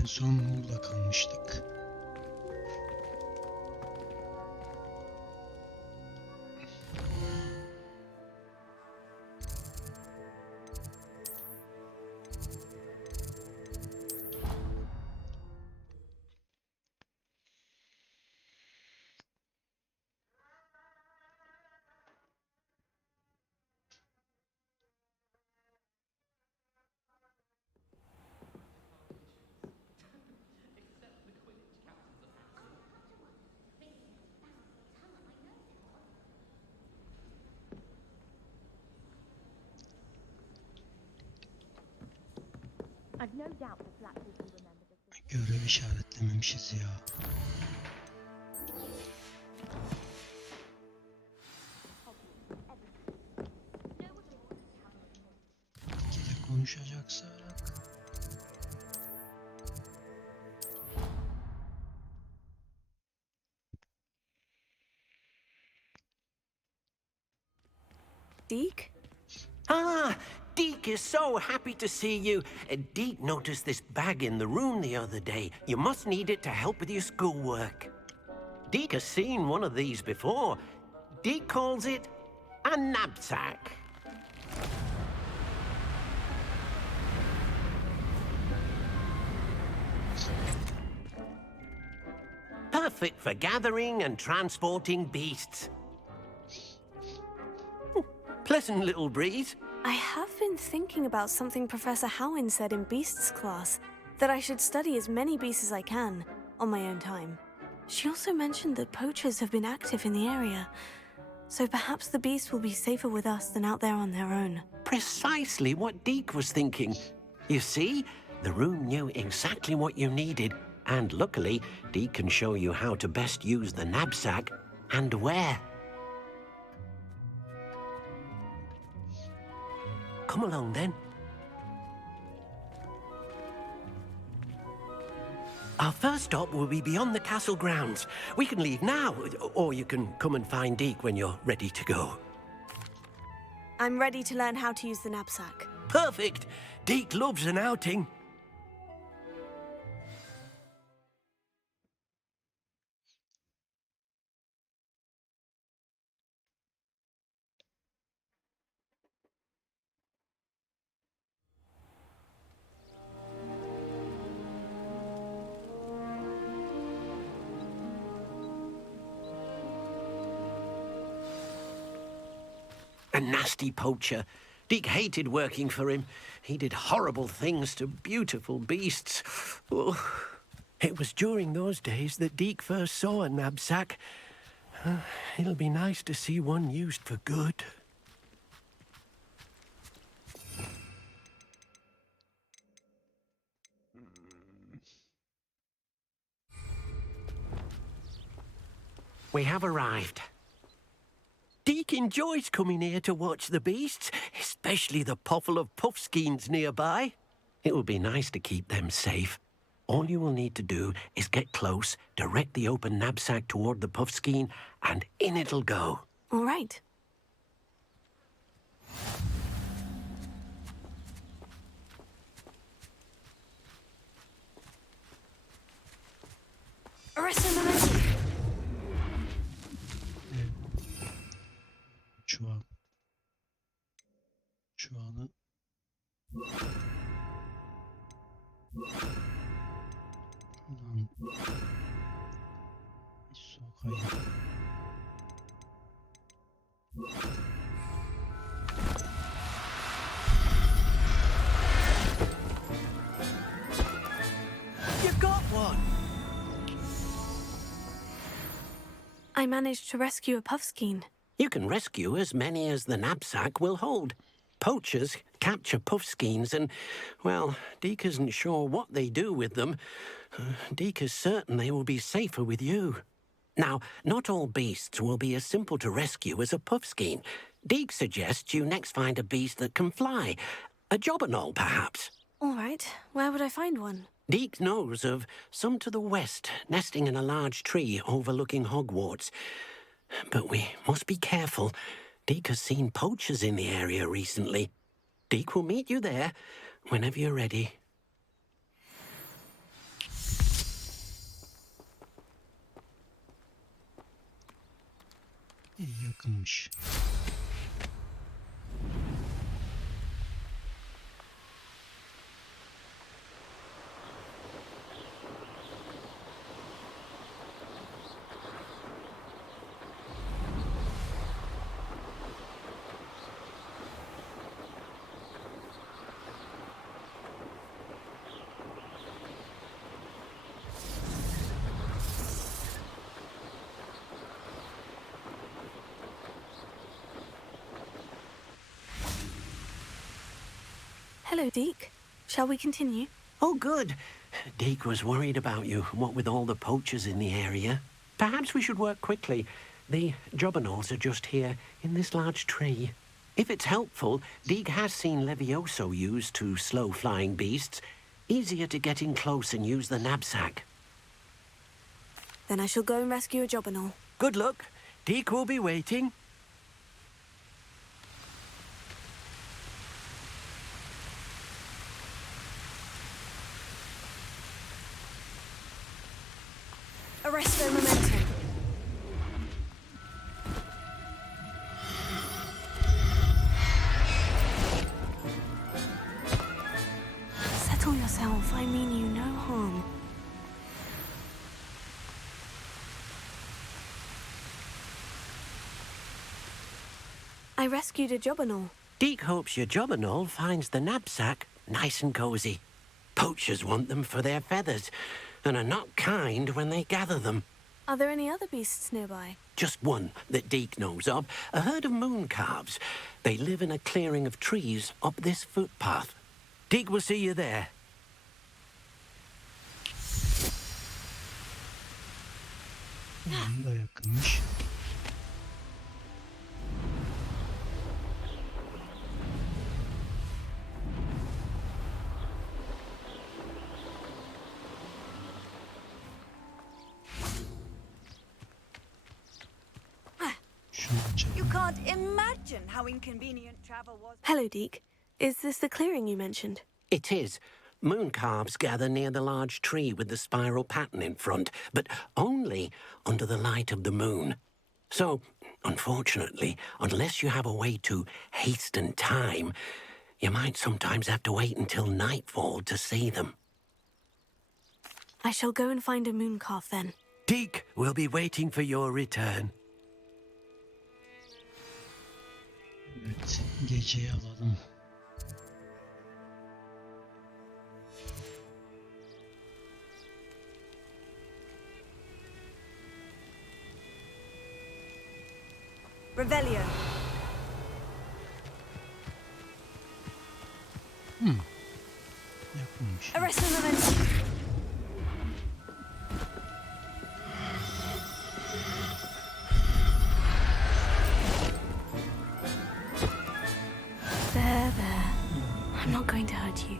En son burada kalmıştık. Görev işaretlememişiz ya. İkide konuşacaksak. Deke? Ah, Deke is so happy to see you. Deke noticed this bag in the room the other day. You must need it to help with your schoolwork. Deke has seen one of these before. Deke calls it a knapsack. Perfect for gathering and transporting beasts. Pleasant little breeze. I have been thinking about something Professor Howin said in Beasts class, that I should study as many beasts as I can, on my own time. She also mentioned that poachers have been active in the area, so perhaps the beasts will be safer with us than out there on their own. Precisely what Deke was thinking. You see, the room knew exactly what you needed, and luckily, Deke can show you how to best use the knapsack and where. Come along then. Our first stop will be beyond the castle grounds. We can leave now, or you can come and find Deke when you're ready to go. I'm ready to learn how to use the knapsack. Perfect! Deke loves an outing. A nasty poacher. Deke hated working for him. He did horrible things to beautiful beasts. Oh, it was during those days that Deke first saw a knapsack. It'll be nice to see one used for good. We have arrived. Deke enjoys coming here to watch the beasts, especially the potful of puffskeins nearby. It will be nice to keep them safe. All you will need to do is get close, direct the open knapsack toward the puffskein, and in it'll go. All right. Arrest him immediately. Çuval. Çuvalı. Lan. Bir sokayım. You got one! I managed to rescue a puffskein. You can rescue as many as the knapsack will hold. Poachers capture puffskeins and, well, Deke isn't sure what they do with them. Deke is certain they will be safer with you. Now, not all beasts will be as simple to rescue as a puffskein. Deke suggests you next find a beast that can fly. A jobberknoll, perhaps. All right. Where would I find one? Deke knows of some to the west, nesting in a large tree overlooking Hogwarts. But we must be careful. Deke has seen poachers in the area recently. Deke will meet you there whenever you're ready. Yakınmış. Hello, Deke. Shall we continue? Oh, good. Deke was worried about you, what with all the poachers in the area. Perhaps we should work quickly. The jobberknolls are just here, in this large tree. If it's helpful, Deke has seen Levioso used to slow flying beasts. Easier to get in close and use the knapsack. Then I shall go and rescue a jobberknoll. Good luck. Deke will be waiting. Arresto momentum. Settle yourself. I mean you no harm. I rescued a jobberknoll. Deke hopes your jobberknoll finds the knapsack nice and cozy. Poachers want them for their feathers, and are not kind when they gather them. Are there any other beasts nearby? Just one that Deke knows of, a herd of moon calves. They live in a clearing of trees up this footpath. Deke will see you there. Bunun da yakınmış. Şunu açalım. You can't imagine how inconvenient travel was. Hello, Deke. Is this the clearing you mentioned? It is. Moon calves gather near the large tree with the spiral pattern in front, but only under the light of the moon. So, unfortunately, unless you have a way to hasten time, you might sometimes have to wait until nightfall to see them. I shall go and find a moon calf then. Deke will be waiting for your return. Evet, geceyi alalım. Revelio. Yakınmış. Arresto momentum. There. I'm not going to hurt you.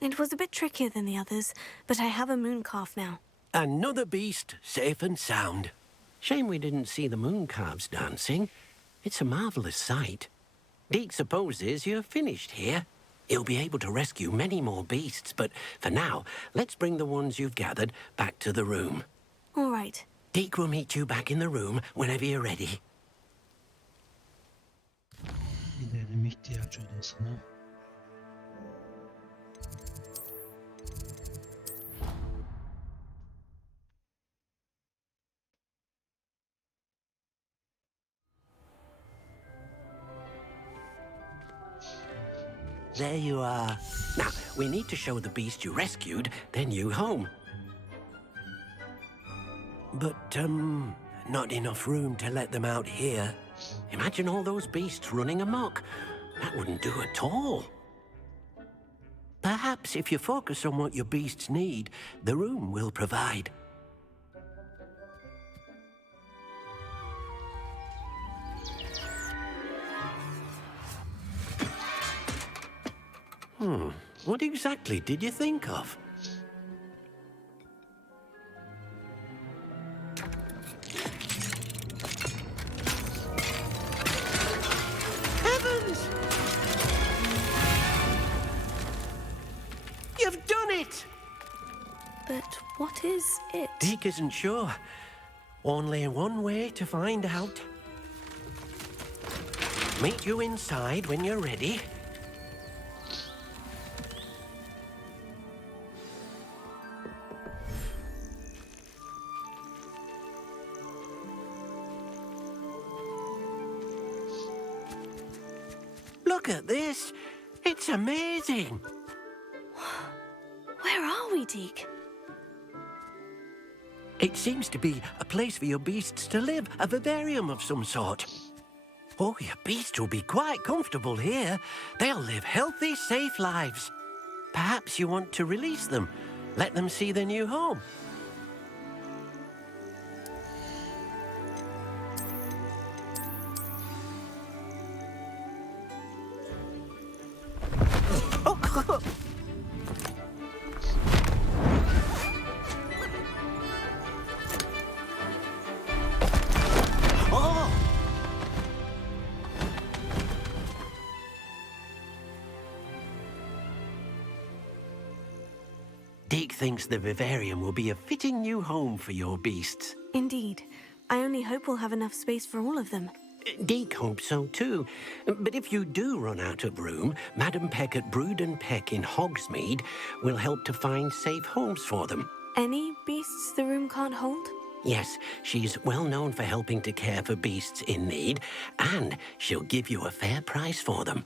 It was a bit trickier than the others, but I have a moon calf now. Another beast, safe and sound. Shame we didn't see the moon calves dancing. It's a marvelous sight. Deke supposes you're finished here. He'll be able to rescue many more beasts, but for now, let's bring the ones you've gathered back to the room. All right. Deke will meet you back in the room whenever you're ready. Gidelim ihtiyaç odasına. There you are. Now, we need to show the beast you rescued their new home. But, not enough room to let them out here. Imagine all those beasts running amok. That wouldn't do at all. Perhaps if you focus on what your beasts need, the room will provide. What exactly did you think of? Heavens! You've done it! But What is it? Deke isn't sure. Only one way to find out. Meet you inside when you're ready. Look at this. It's amazing. Where are we, Deke? It seems to be a place for your beasts to live, a vivarium of some sort. Oh, your beasts will be quite comfortable here. They'll live healthy, safe lives. Perhaps you want to release them, let them see their new home. Oh. Oh! Deke thinks the vivarium will be a fitting new home for your beasts. Indeed. I only hope we'll have enough space for all of them. Deke hopes so too. But if you do run out of room, Madam Peck at Brood and Peck in Hogsmeade will help to find safe homes for them. Any beasts the room can't hold? Yes, she's well known for helping to care for beasts in need, and she'll give you a fair price for them.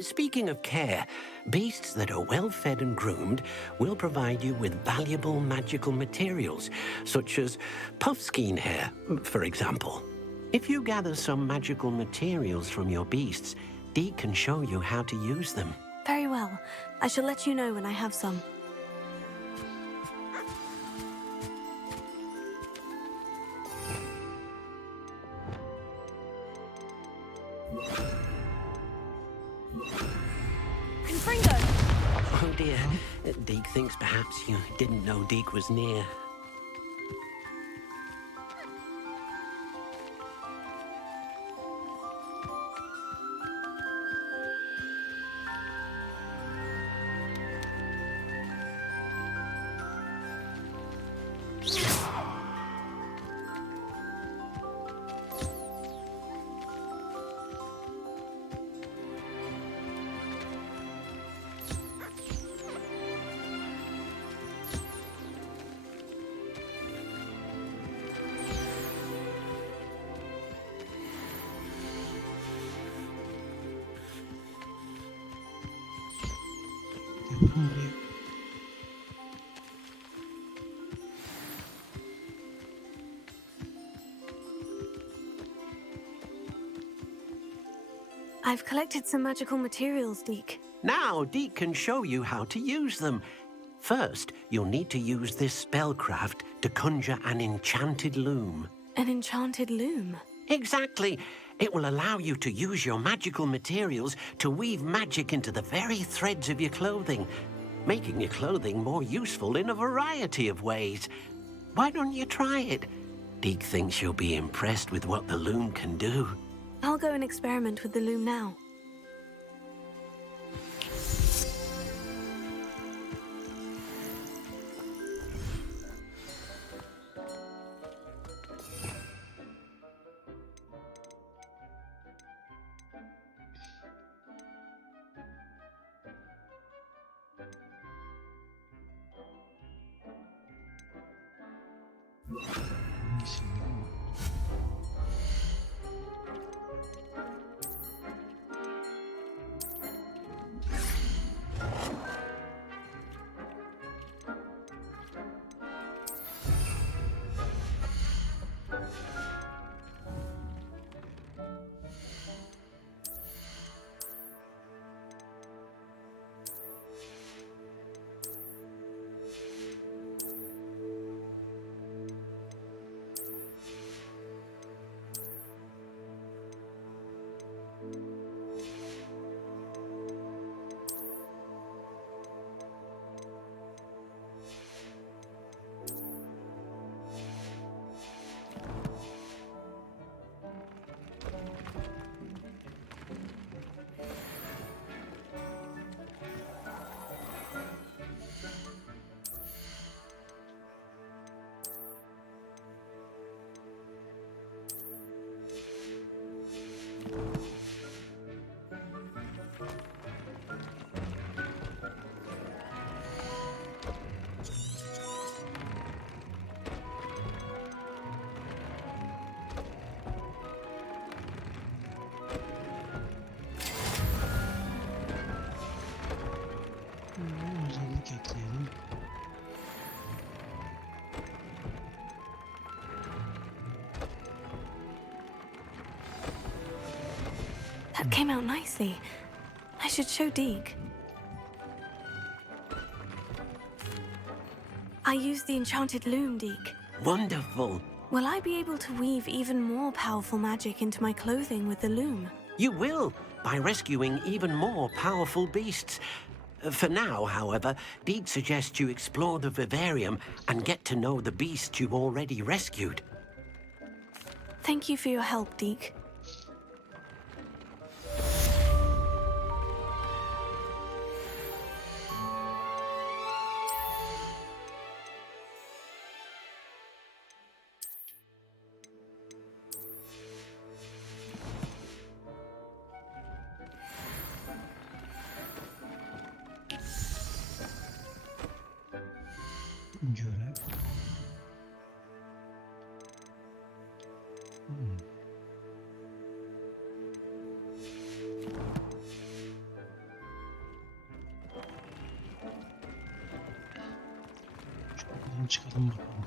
Speaking of care, beasts that are well fed and groomed will provide you with valuable magical materials, such as puffskein hair, for example. If you gather some magical materials from your beasts, Deke can show you how to use them. Very well. I shall let you know when I have some. Confringo! Oh dear, Deke thinks perhaps you didn't know Deke was near. Yapın buraya. I've collected some magical materials, Deke. Now Deke can show you how to use them. First, you'll need to use this spellcraft to conjure an enchanted loom. An enchanted loom. Exactly. It will allow you to use your magical materials to weave magic into the very threads of your clothing, making your clothing more useful in a variety of ways. Why don't you try it? Deke thinks you'll be impressed with what the loom can do. I'll go and experiment with the loom now. Hangisini? That came out nicely. I should show Deke. I used the enchanted loom, Deke. Wonderful. Will I be able to weave even more powerful magic into my clothing with the loom? You will, by rescuing even more powerful beasts. For now, however, Deke suggests you explore the vivarium and get to know the beasts you've already rescued. Thank you for your help, Deke. Görev. Şuradan çıkalım bakalım.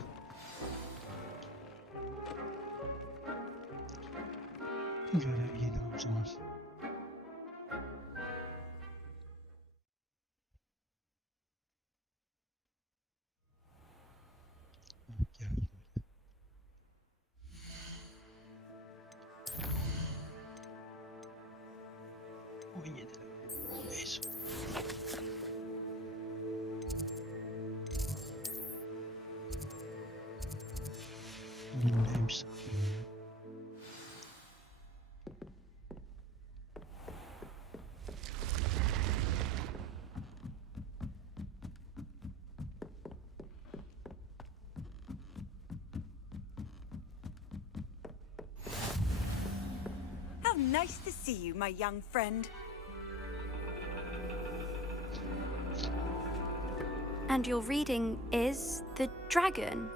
Görev yeni o zaman. Gel böyle. On yedi. Neyse. Neymiş? How nice to see you, my young friend. And your reading is The Dragon.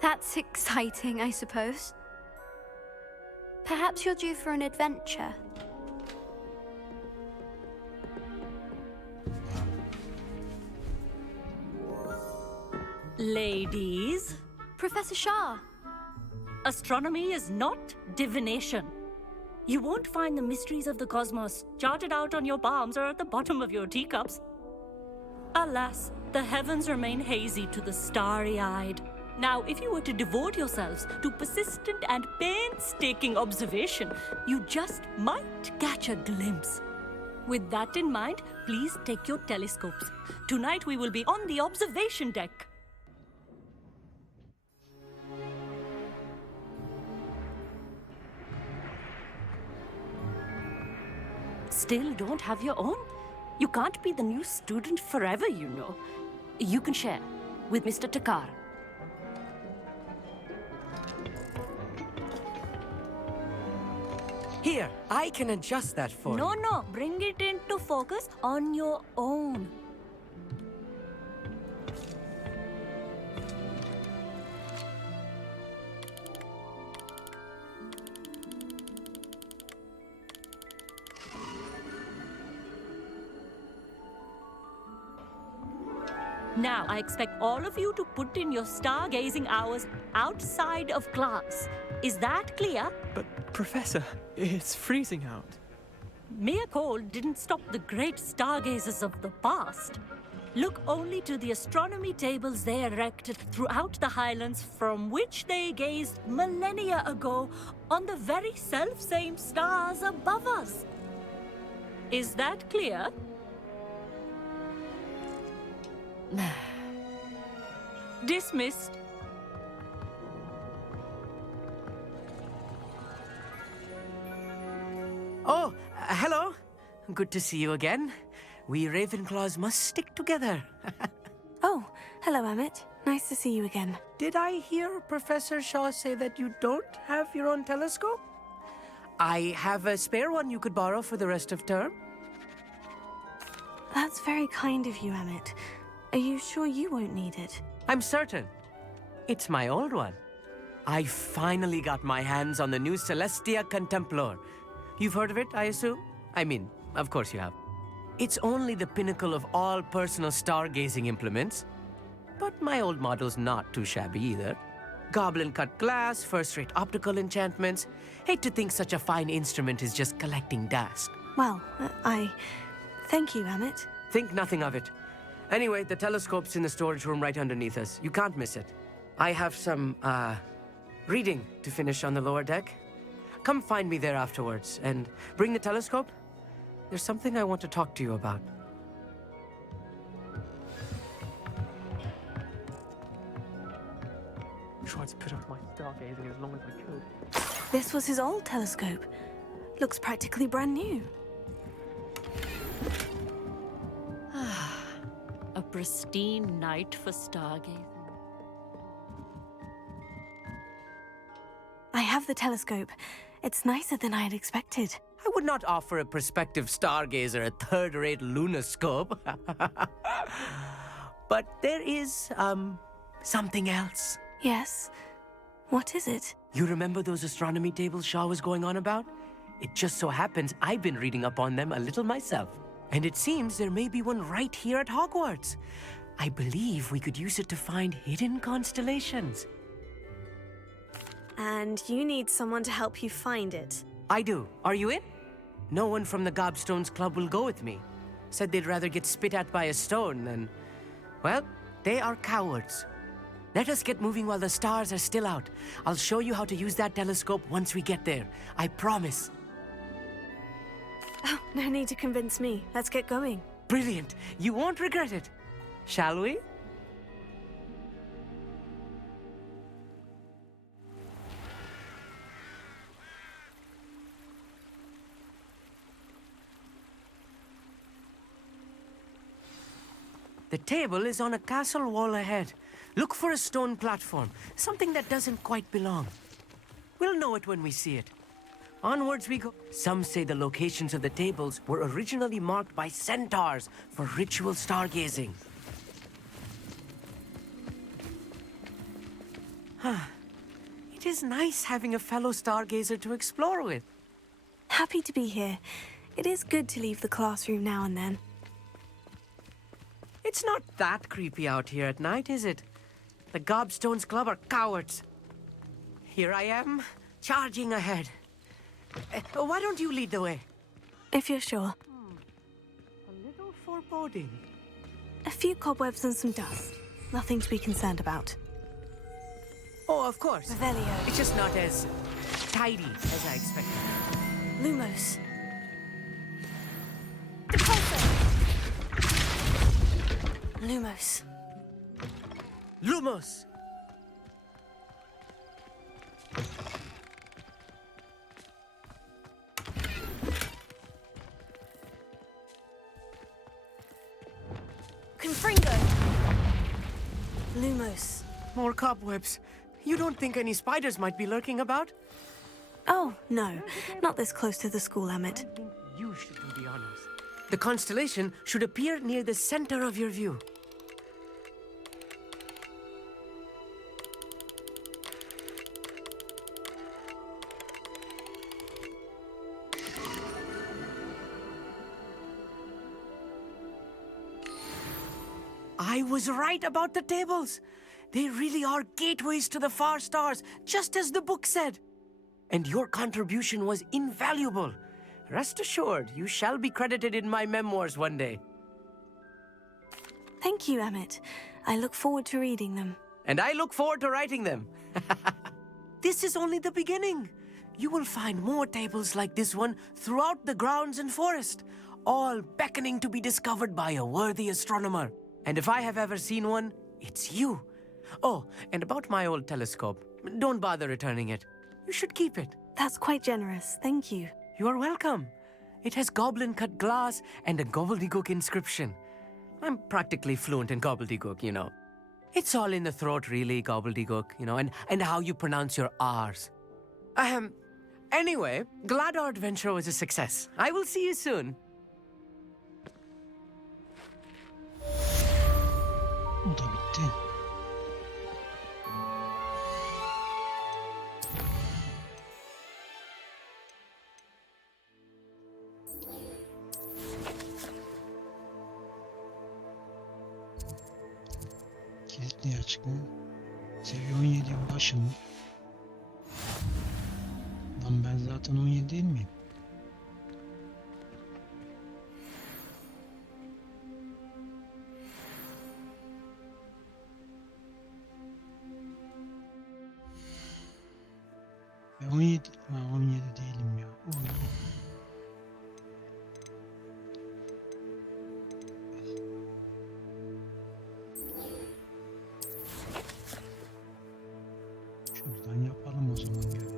That's exciting, I suppose. Perhaps you're due for an adventure. Ladies, Professor Shah, astronomy is not divination. You won't find the mysteries of the cosmos charted out on your palms or at the bottom of your teacups. Alas, the heavens remain hazy to the starry-eyed. Now, if you were to devote yourselves to persistent and painstaking observation, you just might catch a glimpse. With that in mind, please take your telescopes. Tonight we will be on the observation deck. Still don't have your own? You can't be the new student forever, you know. You can share with Mr. Takar. Here, I can adjust that for you. No, bring it into focus on your own. Now, I expect all of you to put in your stargazing hours outside of class. Is that clear? But, Professor, it's freezing out. Mere cold didn't stop the great stargazers of the past. Look only to the astronomy tables they erected throughout the highlands from which they gazed millennia ago on the very self-same stars above us. Is that clear? Dismissed. Oh, hello. Good to see you again. We Ravenclaws must stick together. Oh, hello, Emmett. Nice to see you again. Did I hear Professor Shaw say that you don't have your own telescope? I have a spare one you could borrow for the rest of term. That's very kind of you, Emmett. Are you sure you won't need it? I'm certain. It's my old one. I finally got my hands on the new Celestia Contemplar. You've heard of it, I assume? I mean, of course you have. It's only the pinnacle of all personal stargazing implements. But my old model's not too shabby either. Goblin-cut glass, first-rate optical enchantments. Hate to think such a fine instrument is just collecting dust. Well, thank you, Amit. Think nothing of it. Anyway, the telescope's in the storage room right underneath us. You can't miss it. I have some, reading to finish on the lower deck. Come find me there afterwards, and bring the telescope. There's something I want to talk to you about. Tried to put off my stargazing as long as I could. This was his old telescope. Looks practically brand new. A pristine night for stargazing. I have the telescope. It's nicer than I had expected. I would not offer a prospective stargazer a third-rate lunoscope. But there is, something else. Yes? What is it? You remember those astronomy tables Shaw was going on about? It just so happens I've been reading up on them a little myself. And it seems there may be one right here at Hogwarts. I believe we could use it to find hidden constellations. And you need someone to help you find it. I do. Are you in? No one from the Gobstones Club will go with me. Said they'd rather get spit at by a stone than... Well, they are cowards. Let us get moving while the stars are still out. I'll show you how to use that telescope once we get there. I promise. Oh, no need to convince me. Let's get going. Brilliant. You won't regret it. Shall we? The table is on a castle wall ahead. Look for a stone platform, something that doesn't quite belong. We'll know it when we see it. Onwards we go. Some say the locations of the tables were originally marked by centaurs for ritual stargazing. It is nice having a fellow stargazer to explore with. Happy to be here. It is good to leave the classroom now and then. It's not that creepy out here at night, is it? The Gobstones Club are cowards. Here I am, charging ahead. Why don't you lead the way? If you're sure. A little foreboding. A few cobwebs and some dust. Nothing to be concerned about. Oh, of course. Revelio. It's just not as tidy as I expected. Lumos. Lumos. Lumos! Confringo. Lumos. More cobwebs. You don't think any spiders might be lurking about? Oh, no. Not this close to the school, Amit. I think you should do the honors. The constellation should appear near the center of your view. I was right about the tables. They really are gateways to the far stars, just as the book said. And your contribution was invaluable. Rest assured, you shall be credited in my memoirs one day. Thank you, Amit. I look forward to reading them. And I look forward to writing them. This is only the beginning. You will find more tables like this one throughout the grounds and forest, all beckoning to be discovered by a worthy astronomer. And if I have ever seen one, it's you. Oh, and about my old telescope, don't bother returning it. You should keep it. That's quite generous. Thank you. You are welcome. It has goblin-cut glass and a gobbledygook inscription. I'm practically fluent in gobbledygook, you know. It's all in the throat, really, gobbledygook, you know, and how you pronounce your R's. Anyway, glad our adventure was a success. I will see you soon. Bu da bitti. Kilit niye açık mı? Seviye 17'ye ulaşın mı? Lan ben zaten 17 değil miyim? Ben 17, 17 değilim ya. Oy. Şuradan yapalım o zaman görevi.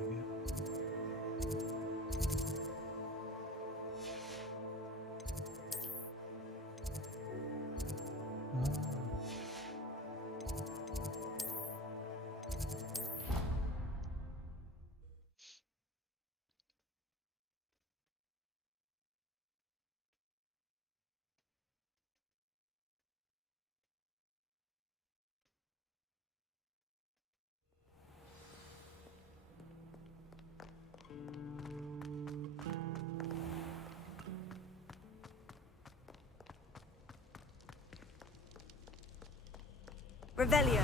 Revelio.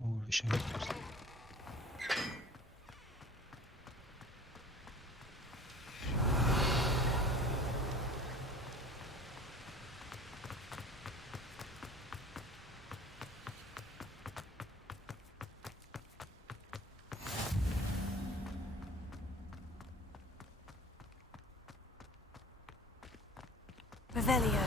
Uğraşamıyoruz. Revelio.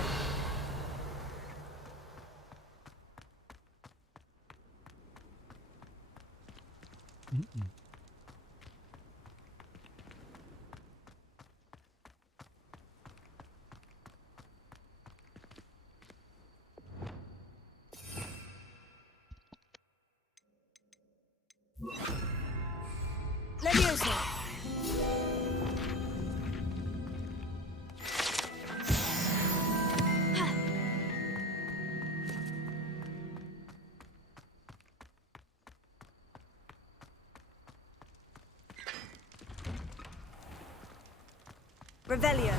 Levioso. Revelio.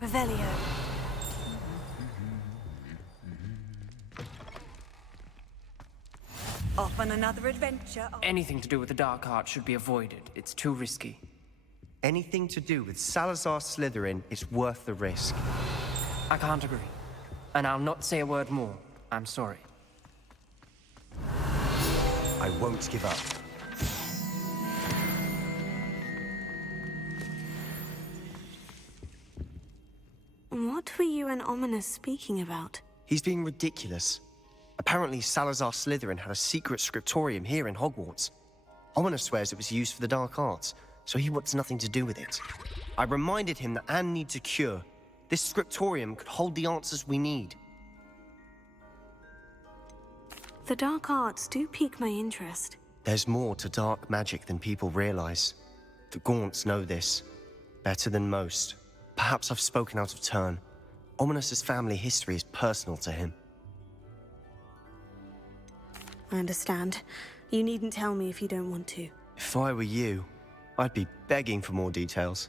Revelio. Off on another adventure. Anything to do with the dark art should be avoided. It's too risky. Anything to do with Salazar Slytherin is worth the risk. I can't agree. And I'll not say a word more. I'm sorry. I won't give up. What were you and Ominous speaking about? He's being ridiculous. Apparently, Salazar Slytherin had a secret scriptorium here in Hogwarts. Ominous swears it was used for the dark arts, so he wants nothing to do with it. I reminded him that Anne needs a cure. This scriptorium could hold the answers we need. The dark arts do pique my interest. There's more to dark magic than people realize. The Gaunts know this better than most. Perhaps I've spoken out of turn. Ominous's family history is personal to him. I understand. You needn't tell me if you don't want to. If I were you, I'd be begging for more details.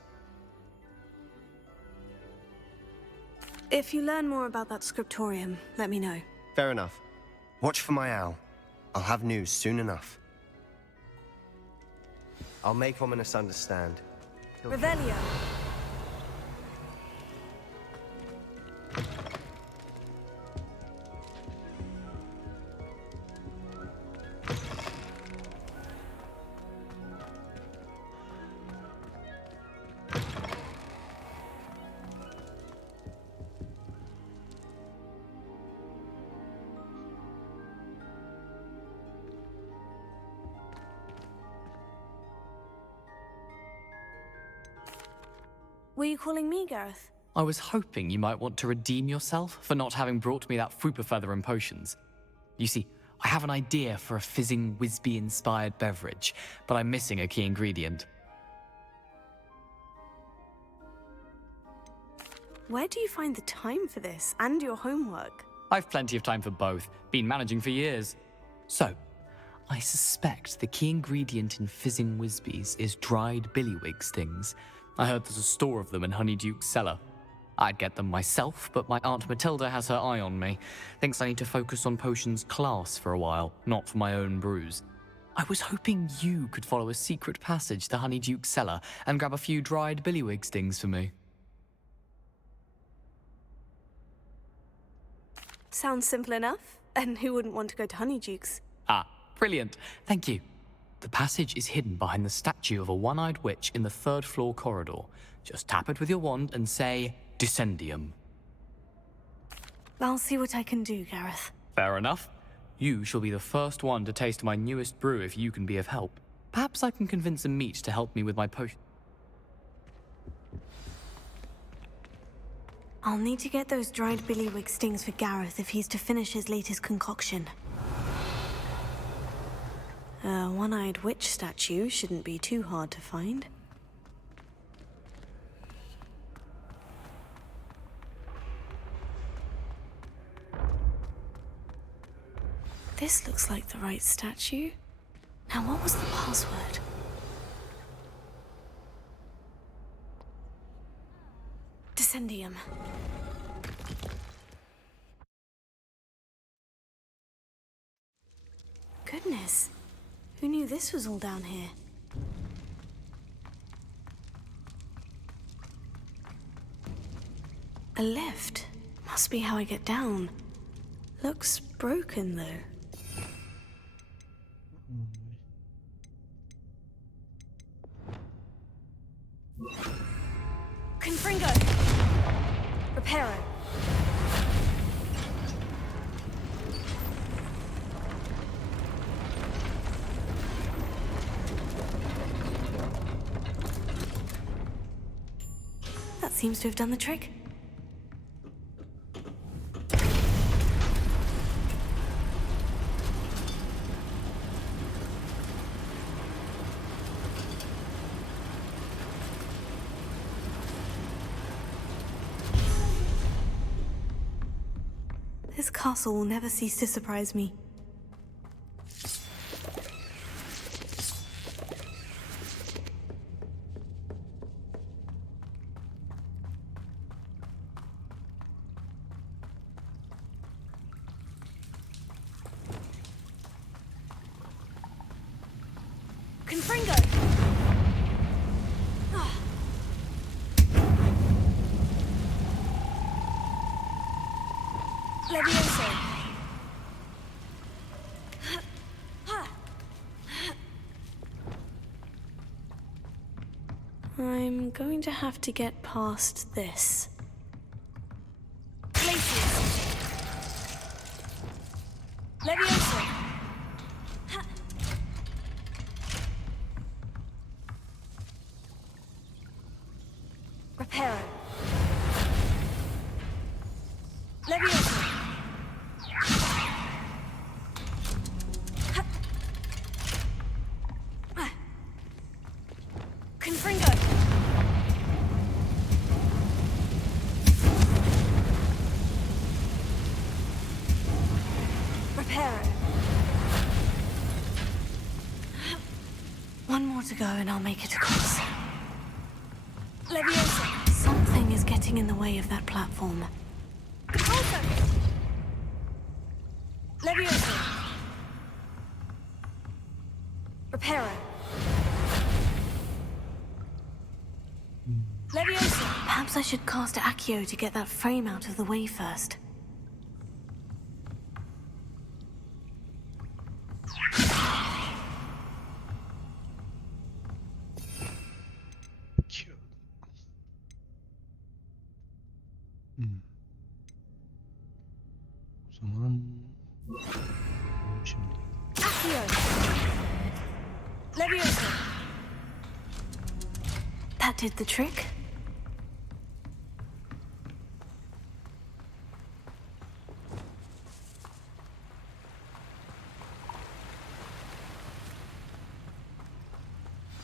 If you learn more about that scriptorium, let me know. Fair enough. Watch for my owl. I'll have news soon enough. I'll make Ominous understand. Revelio. Were you calling me, Gareth? I was hoping you might want to redeem yourself for not having brought me that Fupa feather and potions. You see, I have an idea for a fizzing Wisby-inspired beverage, but I'm missing a key ingredient. Where do you find the time for this and your homework? I've plenty of time for both. Been managing for years. So, I suspect the key ingredient in fizzing Wisbies is dried billywig stings. I heard there's a store of them in Honeyduke's cellar. I'd get them myself, but my Aunt Matilda has her eye on me. Thinks I need to focus on potions class for a while, not for my own brews. I was hoping you could follow a secret passage to Honeyduke's cellar and grab a few dried billywig stings for me. Sounds simple enough. And who wouldn't want to go to Honeyduke's? Ah, brilliant. Thank you. The passage is hidden behind the statue of a one-eyed witch in the third-floor corridor. Just tap it with your wand and say, Descendium. I'll see what I can do, Gareth. Fair enough. You shall be the first one to taste my newest brew if you can be of help. Perhaps I can convince a meat to help me with my potion. I'll need to get those dried billywig stings for Gareth if he's to finish his latest concoction. A one-eyed witch statue shouldn't be too hard to find. This looks like the right statue. Now, what was the password? Descendium. Goodness, who knew this was all down here? A lift. Must be how I get down. Looks broken, though. Confringo! Reparo! That seems to have done the trick. This castle will never cease to surprise me. Confringo! Levioso! I'm going to have to get past this. Glacius! Levioso! Reparo! Levioso! Confringo! Reparo! One more to go and I'll make it across. Leviosa! Something is getting in the way of that platform. Also! Leviosa! Reparo! Leviosa! Perhaps I should cast Accio to get that frame out of the way first. O zaman şimdi Accio! Leviosa! That did the trick.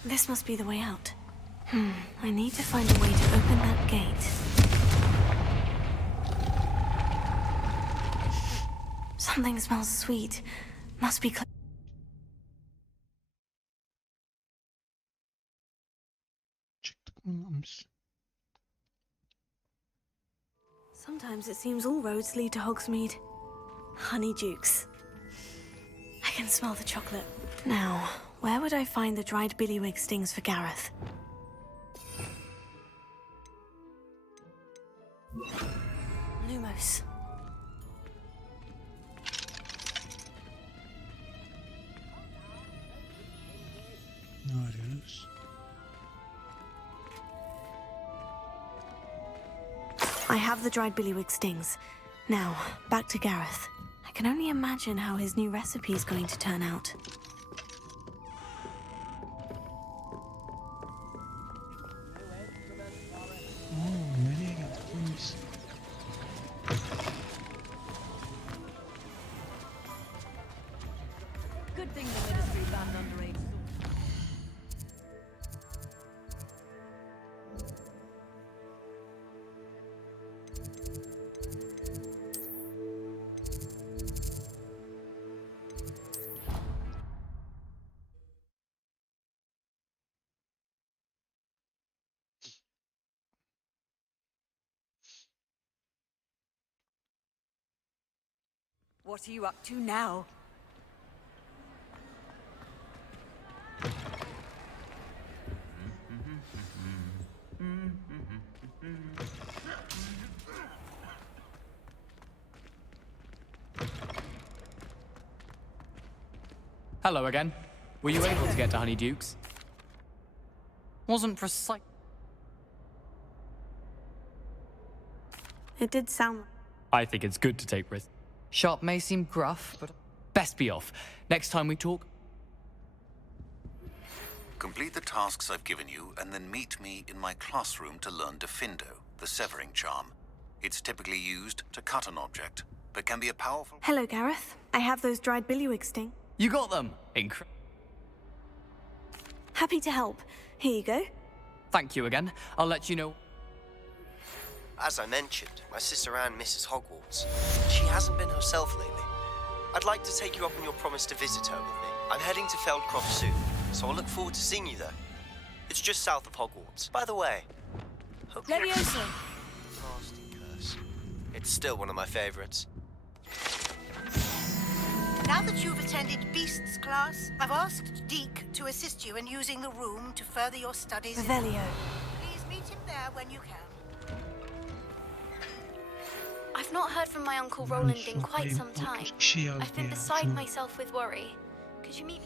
This must be the way out. I need to find a way to open that gate. Something smells sweet. Must be Çıktık mı lan biz? Sometimes it seems all roads lead to Hogsmeade. Honeydukes. I can smell the chocolate. Now, where would I find the dried billywig stings for Gareth? Lumos. Ne arıyoruz? I have the dried billywig stings. Now, back to Gareth. I can only imagine how his new recipe is going to turn out. Oo, nereye geldik lan biz? Good thing the ministry banned underage. What are you up to now? Hello again. Were you able to get to Honeydukes? Wasn't precise. It did sound... I think it's good to take risks. Sharp may seem gruff, but Best be off. Next time we talk. Complete the tasks I've given you, and then meet me in my classroom to learn Defindo, the severing charm. It's typically used to cut an object, but can be a powerful... Hello, Gareth. I have those dried billywig stings. You got them. Happy to help. Here you go. Thank you again. I'll let you know. As I mentioned, my sister Anne misses Hogwarts. She hasn't been herself lately. I'd like to take you up on your promise to visit her with me. I'm heading to Feldcroft soon, so I look forward to seeing you there. It's just south of Hogwarts. By the way, Leviosa! nasty curse. It's still one of my favorites. Now that you've attended Beasts class, I've asked Deke to assist you in using the room to further your studies. Revelio. Please meet him there when you can. I've not heard from my Uncle Roland in quite some time. I've been beside myself with worry. Could you meet...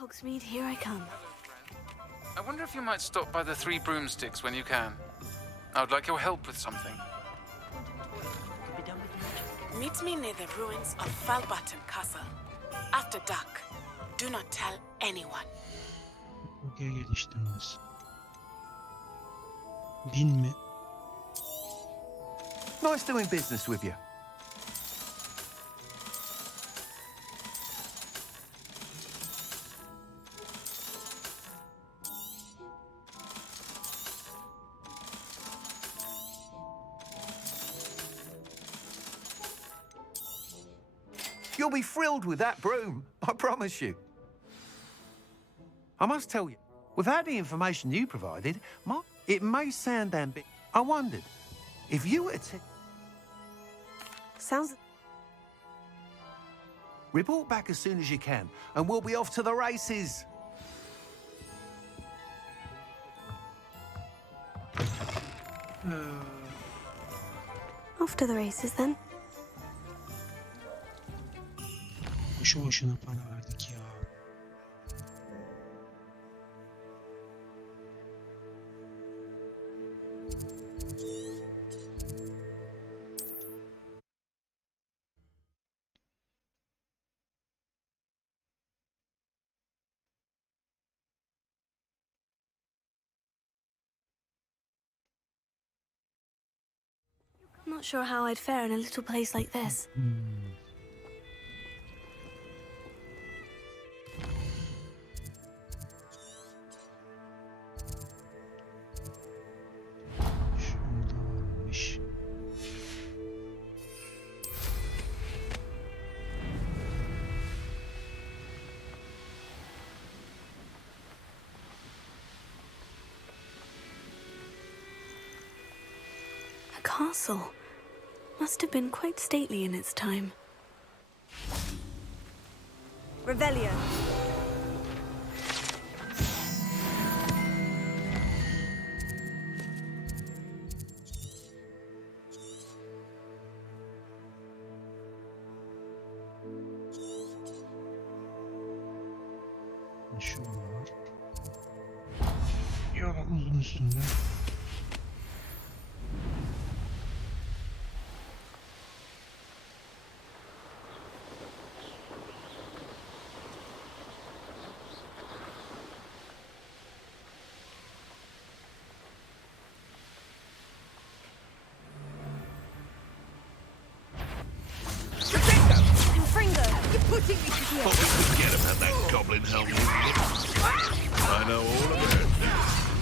Hogsmeade, here I come. I wonder if you might stop by the Three Broomsticks when you can. I would like your help with something. Meet me near the ruins of Falbaton Castle. After dark. Do not tell anyone. Okey geliştirmez. Bin mi? Nice doing business with you. You'll be thrilled with that broom, I promise you. I must tell you, without the information you provided, it may sound ambitious. I wondered if you were to... Sounds... Report back as soon as you can, and we'll be off to the races. Off to the races then. Boşu boşuna para verdik ya. I'm not sure how I'd fare in a little place like this. Şurada varmış. A castle. Must have been quite stately in its time. Revelio. Şurada var. Yolumuzun üstünde. Forget about that goblin helmet. I know all about it.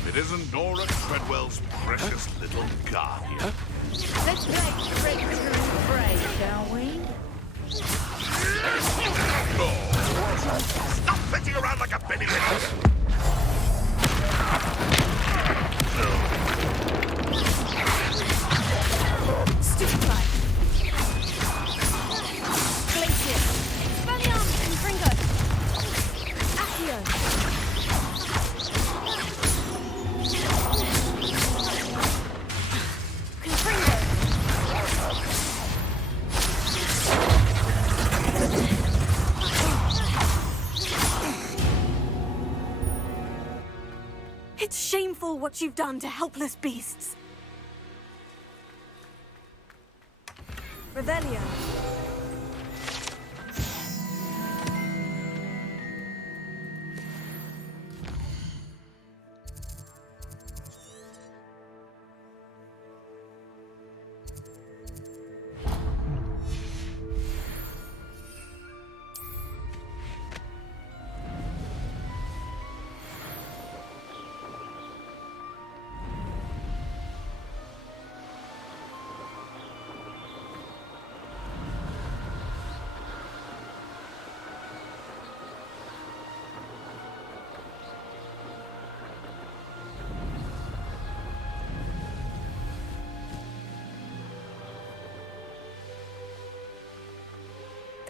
It isn't Nora Treadwell's precious little guardian. Let's make the register and pray, shall we? Oh, stop fetching around like a penny little. Stupid fly. Glacier. Valiant and Fringo. Accio. Confringo. It's shameful what you've done to helpless beasts. Revelio.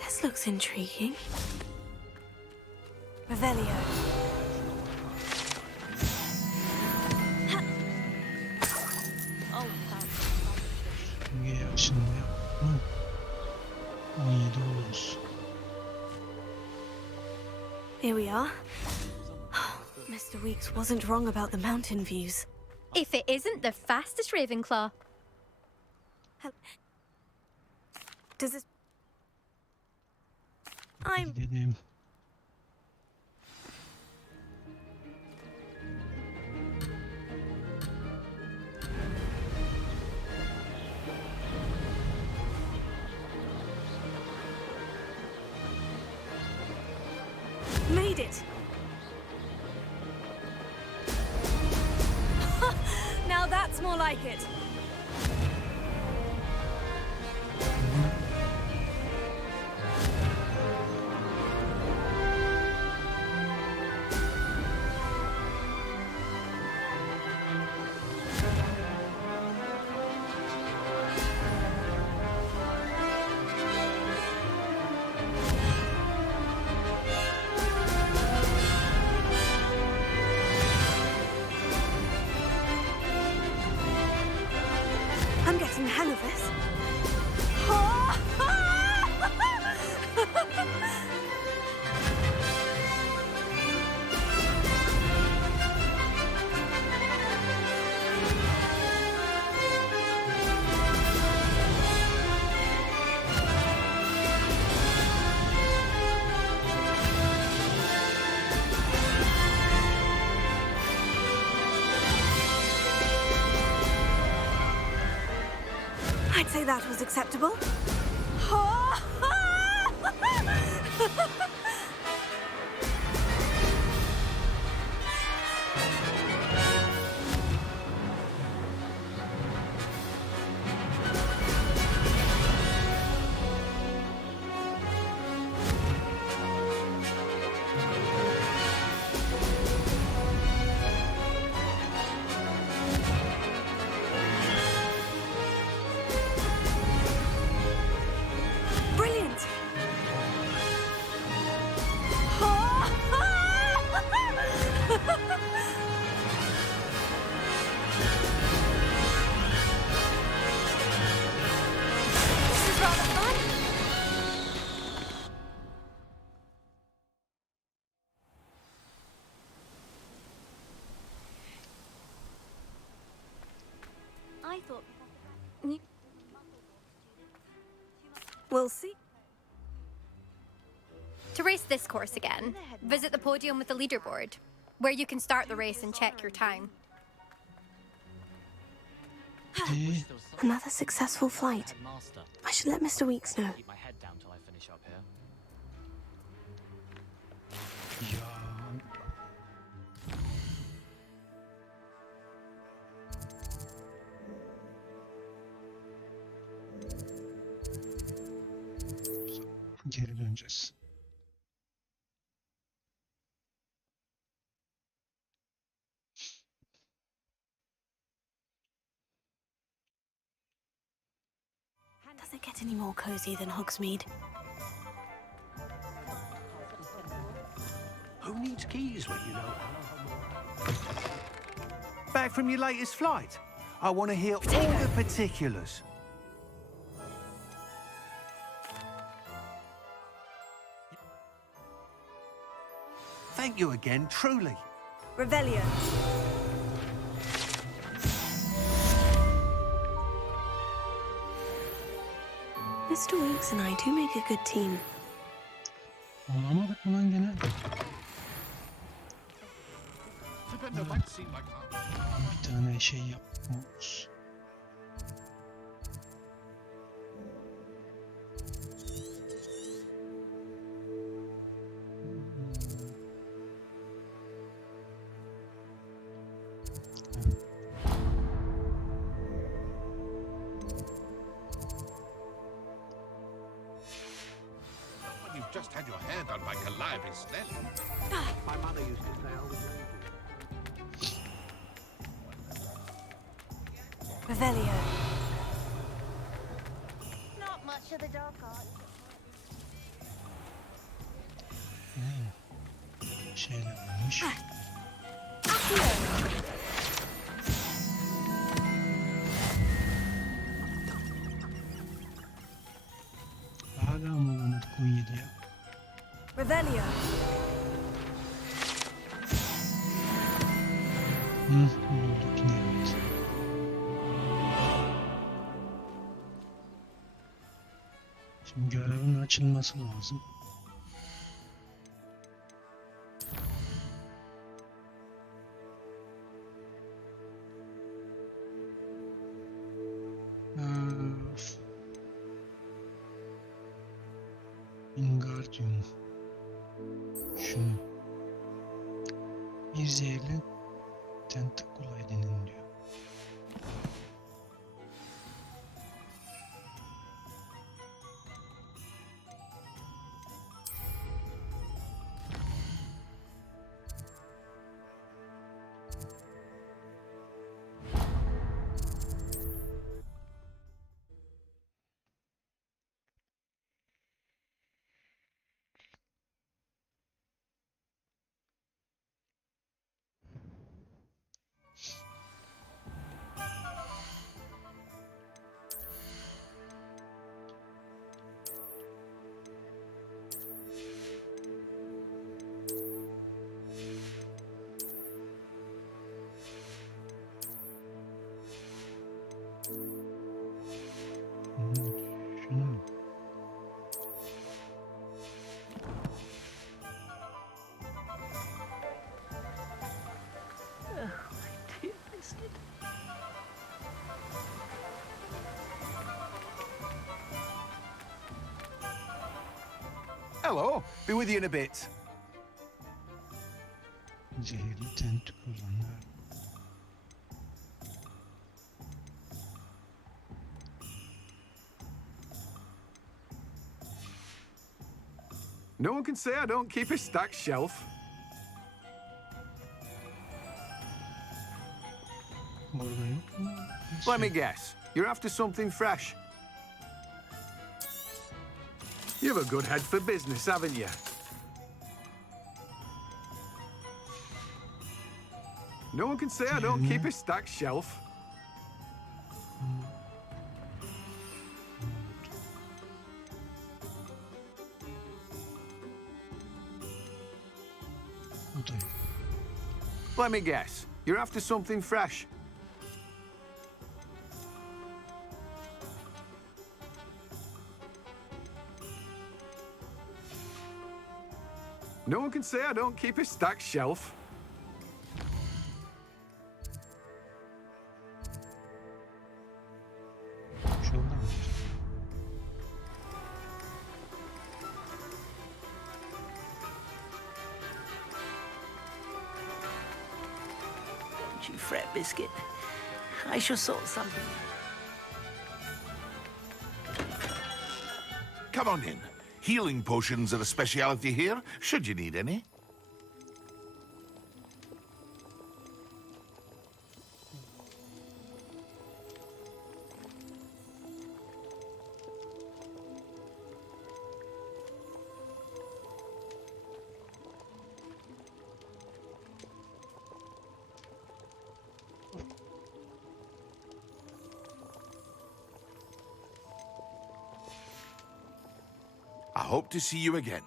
This looks intriguing. Revelio. Simge açılımı yaptık mı? 17 oluruz. Here we are. Mr. Weeks wasn't wrong about the mountain views. If it isn't the fastest Ravenclaw. Does this... I'm... Dedim. Made it! Now that's more like it. I'd say that was acceptable. Brilliant! This is rather fun. I thought... We'll see. To race this course again, visit the podium with the leaderboard, where you can start the race and check your time. Another successful flight. I should let Mr. Weeks know. Keep my head down till I finish up here. Geri döneceğiz. Does it get any more cozy than Hogsmeade? Who needs keys when you know? Back from your latest flight? I want to hear all the particulars. Thank you again, truly. Revelio. Mr. Weeks and I do make a good team. Olamadık mı lan gene? Bir tane şey yapmamız. You've just had your hair done by Calliope Snell. My mother used to say I was lazy. Revelio. Not much of the dark arts. Şeyler varmış. Hala mı olamadık 17'ye? Revelio. Olduk yine evet. Şimdi görevin açılması lazım. Wingardium. Şunu. Bir zehirli tentakula edinin diyor. Hello. Be with you in a bit. Zehirli tent kullanılan. No one can say I don't keep a stacked shelf. Orada yok mu? Let me guess. You're after something fresh. You have a good head for business, haven't you? No one can say I don't keep a stacked shelf. Let me guess. You're after something fresh. No one can say I don't keep a stacked shelf. Don't you fret, Biscuit. I shall sort something. Come on in. Healing potions are a speciality here, should you need any. I hope to see you again.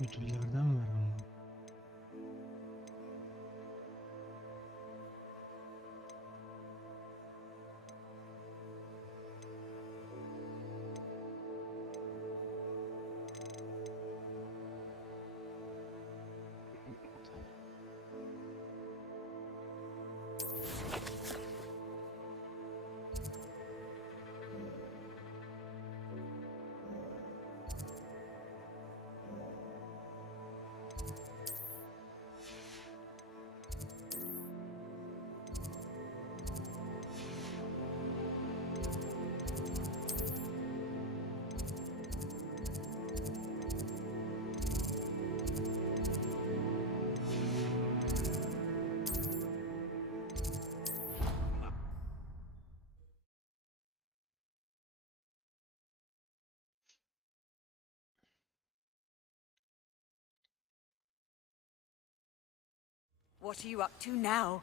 Ödüllerden var ama. What are you up to now?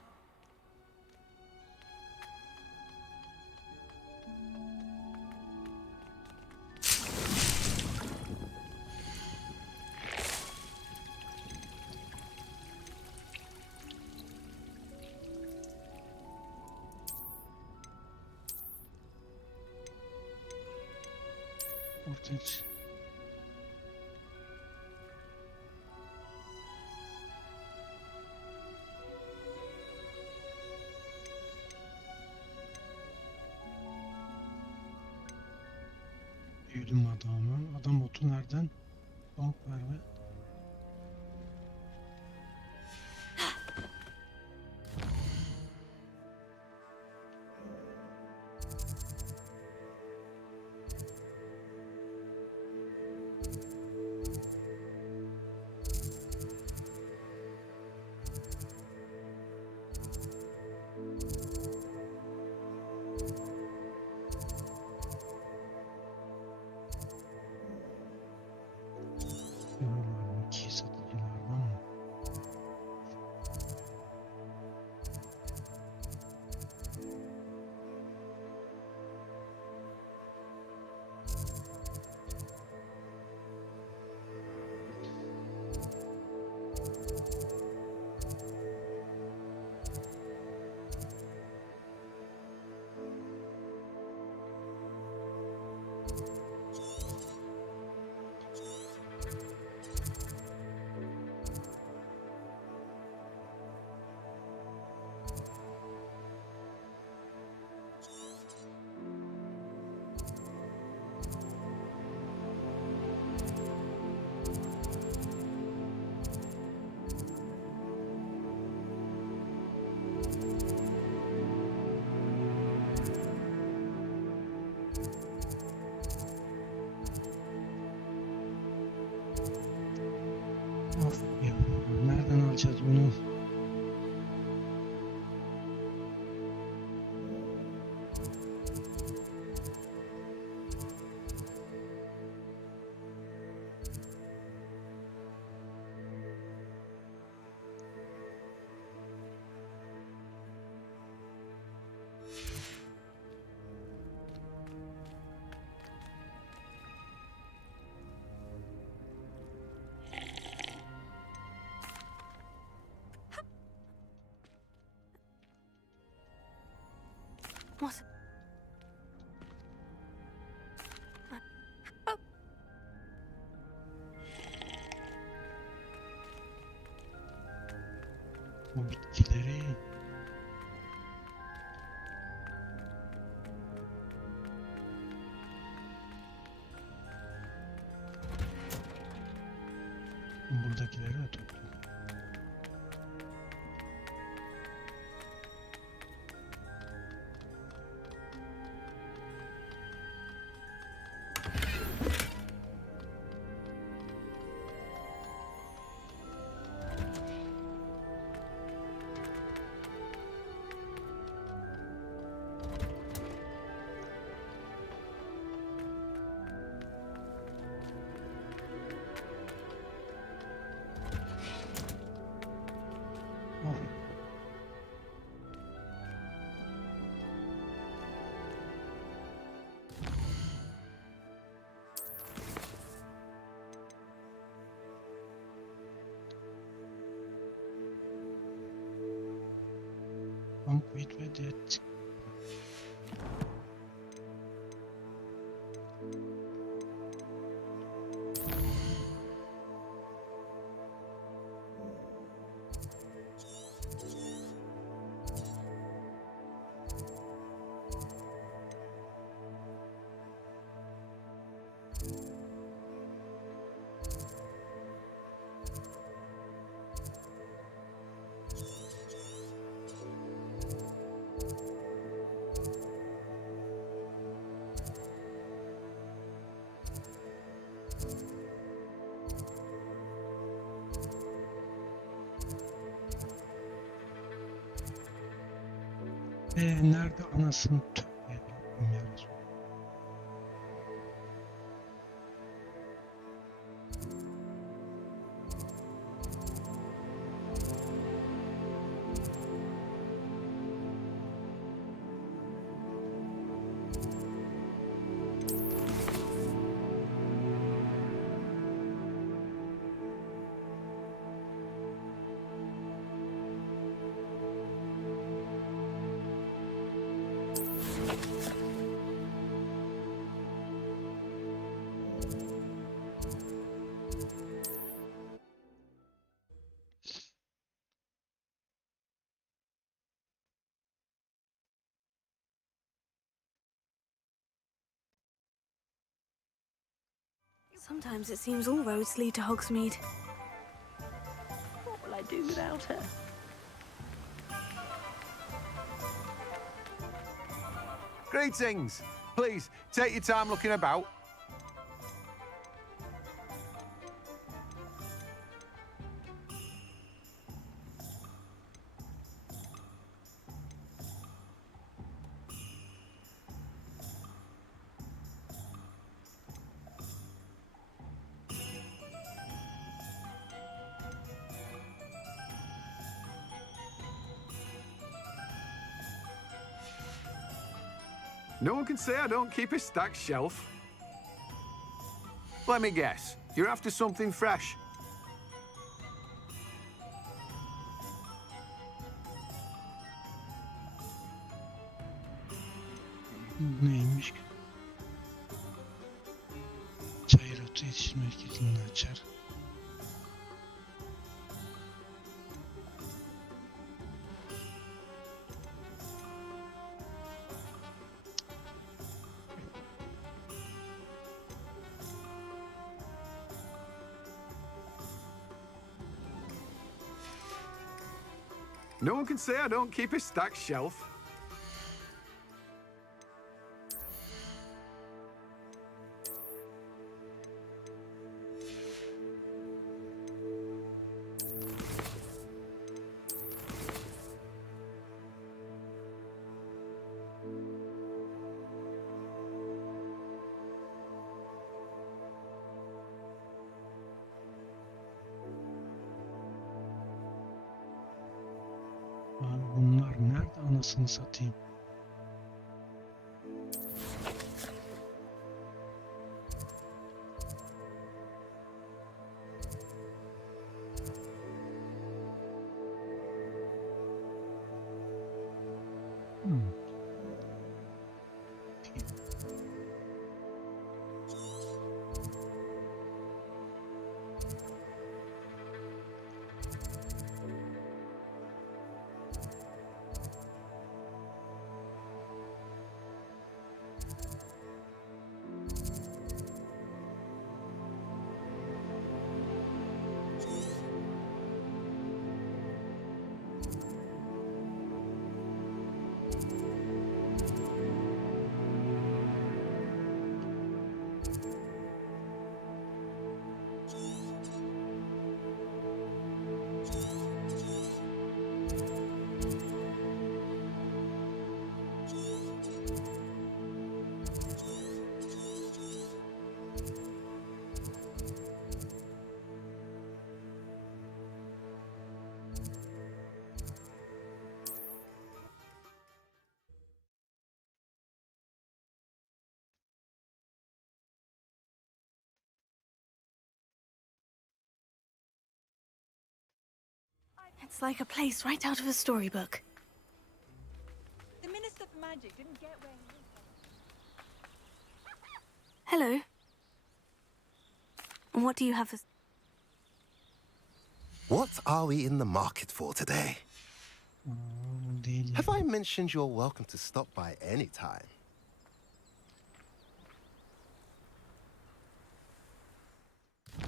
Ortaç. Büyüdüm adamı. Adam botu nereden? Bank ver be. alacağız bunu? What? Bu bitkileri buradakileri de topla. Concrete ve dirt. Nerede anasını bilmiyoruz. Sometimes it seems all roads lead to Hogsmeade. What will I do without her? Greetings. Please, take your time looking about. No one can say I don't keep a stacked shelf. Let me guess, you're after something fresh. Bu neymiş? Çayır otu yetiştirme hareketini açar. No one can say I don't keep a stacked shelf. Nerede anasını satayım? It's like a place right out of a storybook. The Minister for Magic didn't get where he was. Hello. And what do you have for... What are we in the market for today? Have I mentioned you're welcome to stop by any time?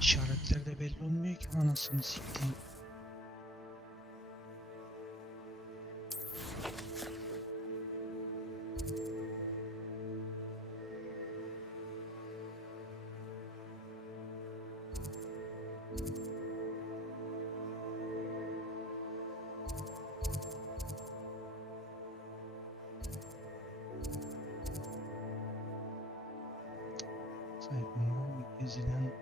İşaretler de belli olmuyor ki anasını siktiğim. Sayfamdan ezilen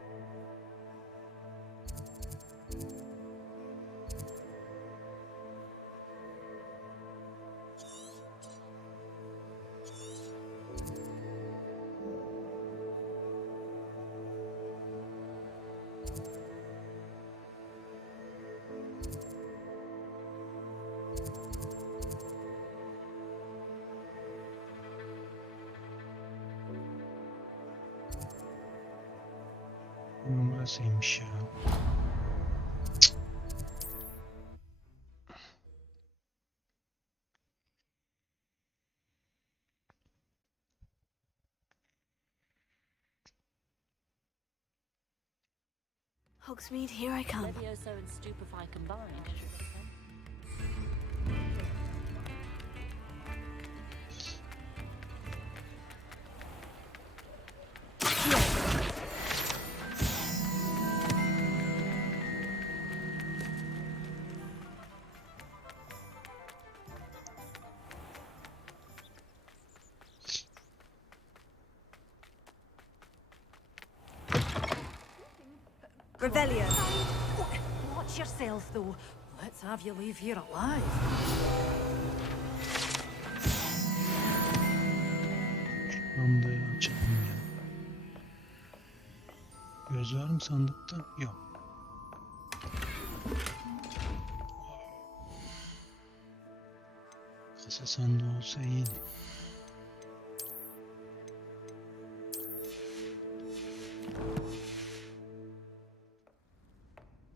numarasıymış ya. Hogsmeade, here I come. Levioso and Stupefy combined should have been. Revelio. Watch yourself, though. Let's have you leave here alive. Lambdayı açalım ya. Göz var mı sandıkta? Yok. Kasa sandığı olsa iyiydi.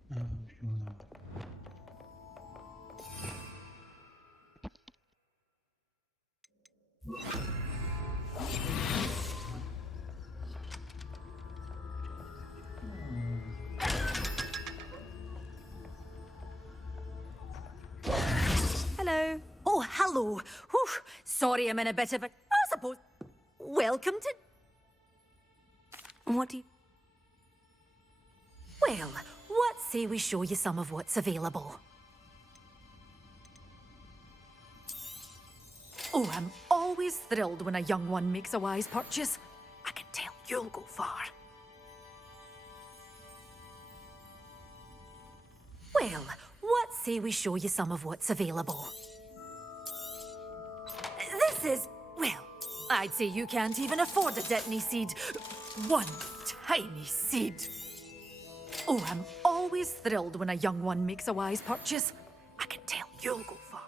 Şurada var. Hello. Oh, hello. Whew. Sorry I'm in a bit of a... I suppose... Welcome to... What do you... Well, what say we show you some of what's available? Oh, I'm always thrilled when a young one makes a wise purchase. I can tell you'll go far. Well, what say we show you some of what's available? I'd say you can't even afford a Detney seed. One tiny seed. Oh, I'm always thrilled when a young one makes a wise purchase. I can tell you'll go far.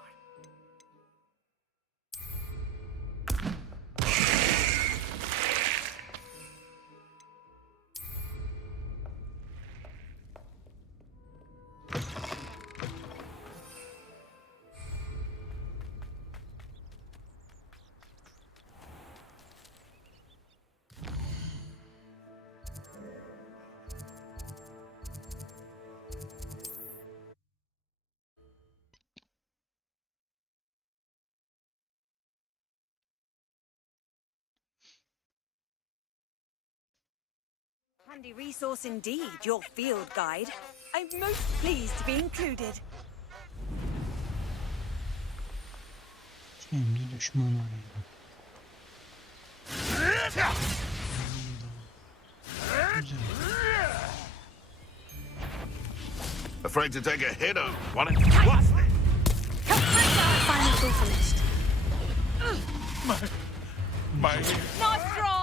Handy resource indeed, your field guide. I'm most pleased to be included. Şimdi düşman arayalım. Güzel. Afraid to take a hit on what? What's this? Finally all finished. My Nice try!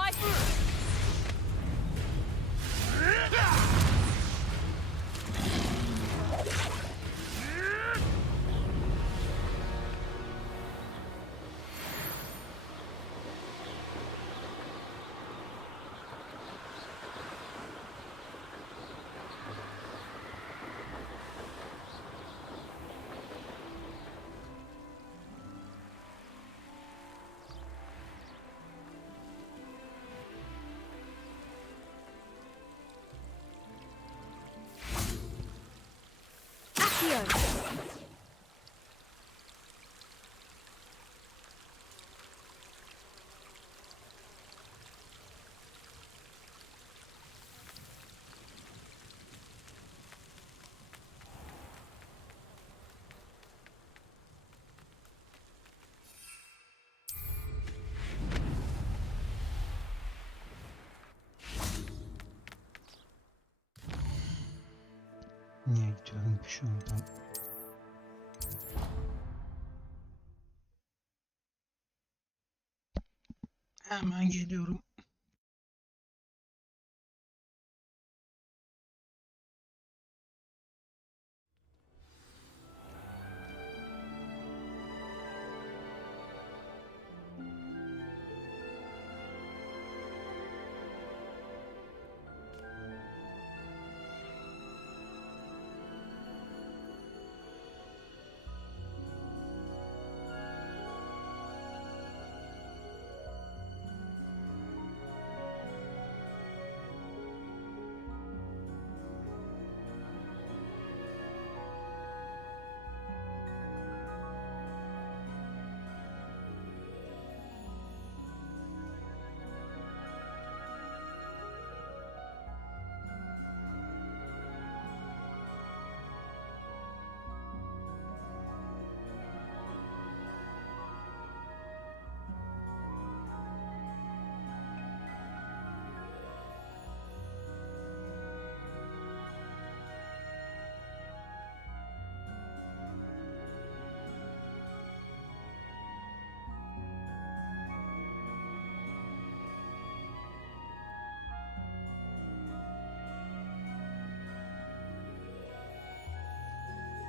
Niye gidiyorum ki şuradan? Hemen geliyorum.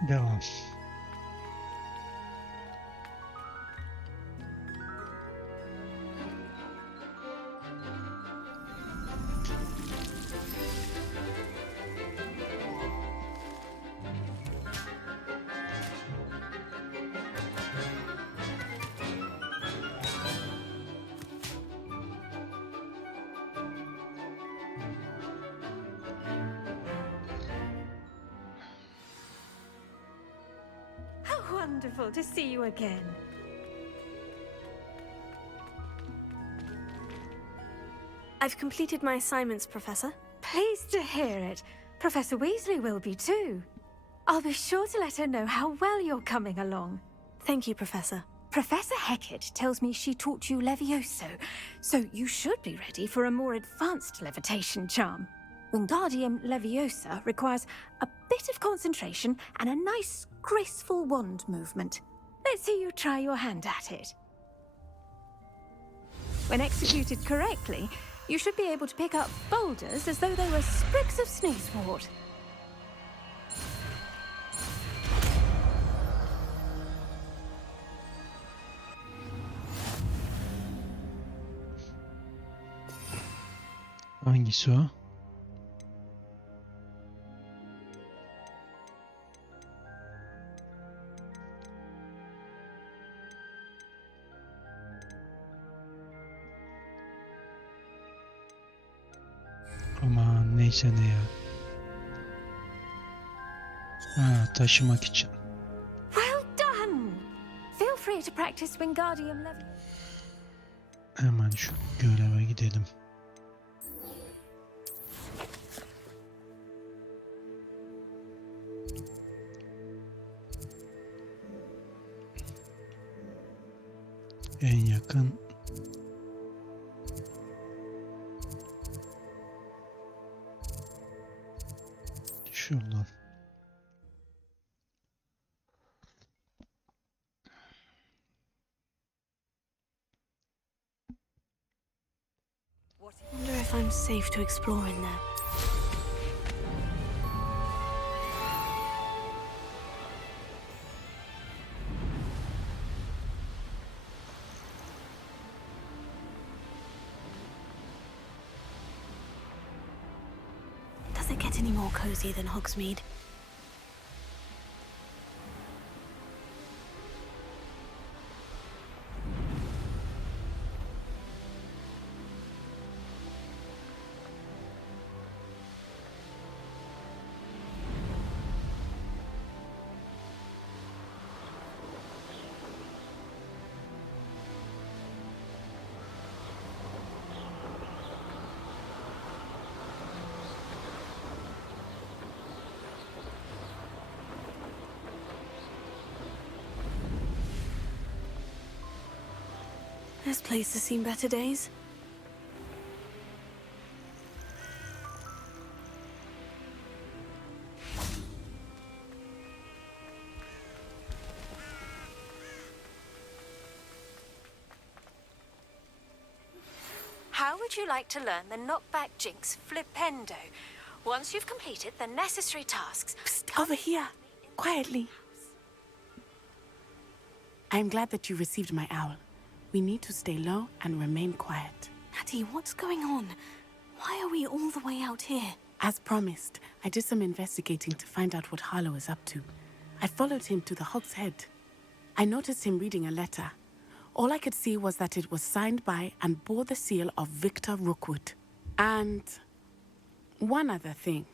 Devam. Wonderful to see you again. I've completed my assignments, Professor. Pleased to hear it. Professor Weasley will be too. I'll be sure to let her know how well you're coming along. Thank you, Professor. Professor Hecat tells me she taught you Levioso, so you should be ready for a more advanced levitation charm. Wingardium Leviosa requires a bit of concentration and a nice, graceful wand movement. Let's see you try your hand at it. When executed correctly, you should be able to pick up boulders as though they were sprigs of sneezewort. Hangisi o? Aman neyse ne ya. Ha, taşımak için. Well done! Feel free to practice Wingardium Leviosa. Hemen şu göreve gidelim. En yakın şuradan. I wonder if I'm safe to explore in there. Does it get any more cozy than Hogsmeade? This place has seen better days. How would you like to learn the knockback jinx flipendo? Once you've completed the necessary tasks... Psst, over here, quietly. I'm glad that you received my owl. We need to stay low and remain quiet. Natty, what's going on? Why are we all the way out here? As promised, I did some investigating to find out what Harlow is up to. I followed him to the Hog's Head. I noticed him reading a letter. All I could see was that it was signed by and bore the seal of Victor Rookwood. And one other thing.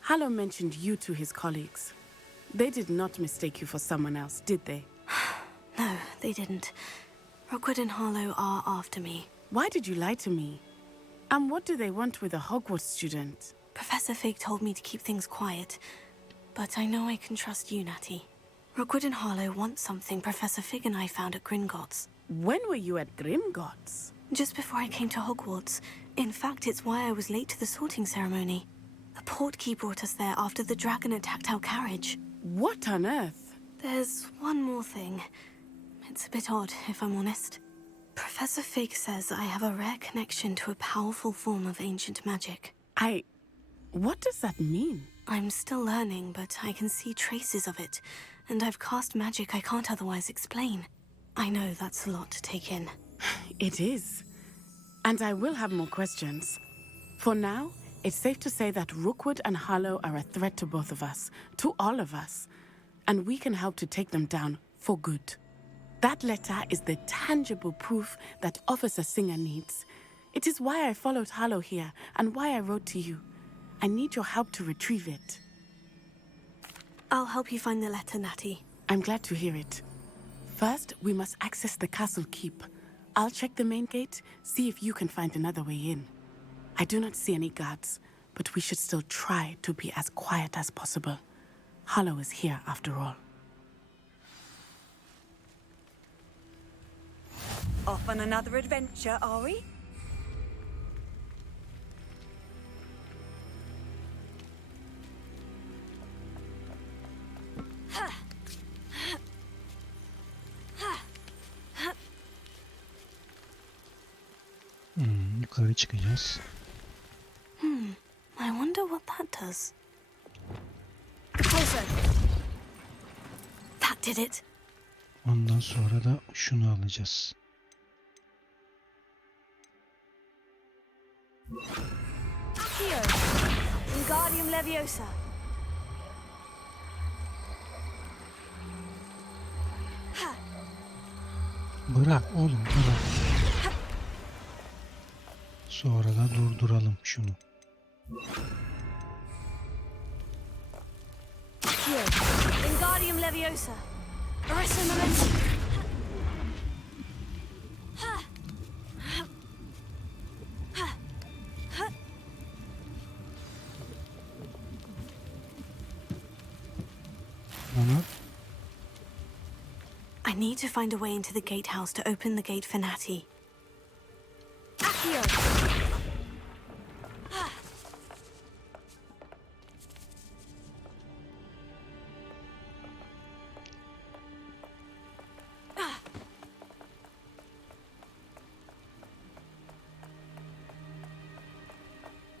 Harlow mentioned you to his colleagues. They did not mistake you for someone else, did they? No, they didn't. Rookwood and Harlow are after me. Why did you lie to me? And what do they want with a Hogwarts student? Professor Fig told me to keep things quiet, but I know I can trust you, Natty. Rookwood and Harlow want something Professor Fig and I found at Gringotts. When were you at Gringotts? Just before I came to Hogwarts. In fact, it's why I was late to the sorting ceremony. The portkey brought us there after the dragon attacked our carriage. What on earth? There's one more thing. It's a bit odd, if I'm honest. Professor Fig says I have a rare connection to a powerful form of ancient magic. What does that mean? I'm still learning, but I can see traces of it, and I've cast magic I can't otherwise explain. I know that's a lot to take in. It is. And I will have more questions. For now, it's safe to say that Rookwood and Harlow are a threat to both of us, to all of us. And we can help to take them down for good. That letter is the tangible proof that Officer Singer needs. It is why I followed Harlow here and why I wrote to you. I need your help to retrieve it. I'll help you find the letter, Natty. I'm glad to hear it. First, we must access the castle keep. I'll check the main gate, see if you can find another way in. I do not see any guards, but we should still try to be as quiet as possible. Harlow is here after all. Off on another adventure, are we? yukarı çıkacağız. I wonder what that does. Closer. That did it. Ondan sonra da şunu alacağız. Here. Wingardium Leviosa. Bırak oğlum, bırak. Sonra da durduralım şunu. Here. Wingardium Leviosa. Arrest momentum. I need to find a way into the gatehouse to open the gate for Natty. Accio!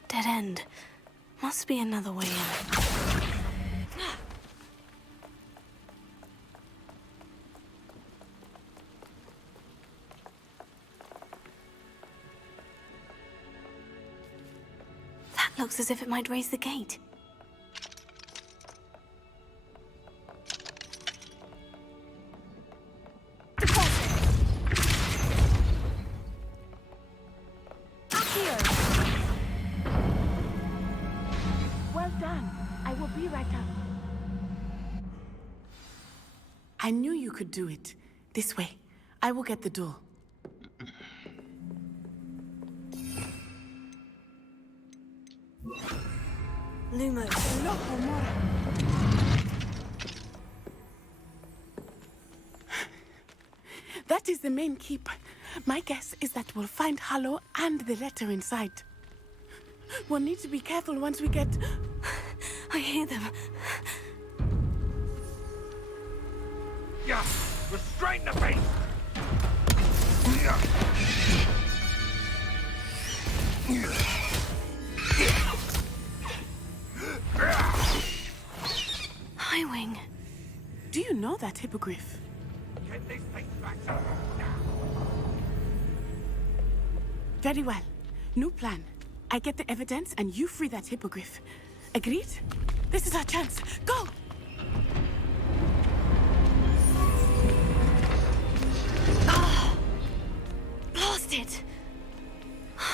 Dead end. Must be another way in. Looks as if it might raise the gate. Well done. I will be right up. I knew you could do it. This way. I will get the door. Lumos. That is the main keep. My guess is that we'll find Hollow and the letter inside. We'll need to be careful once we get... I hear them. Yeah, restrain the beast! Highwing. Do you know that hippogriff? Get this thing back up now. Very well. New plan. I get the evidence and you free that hippogriff. Agreed? This is our chance. Go! Blast it!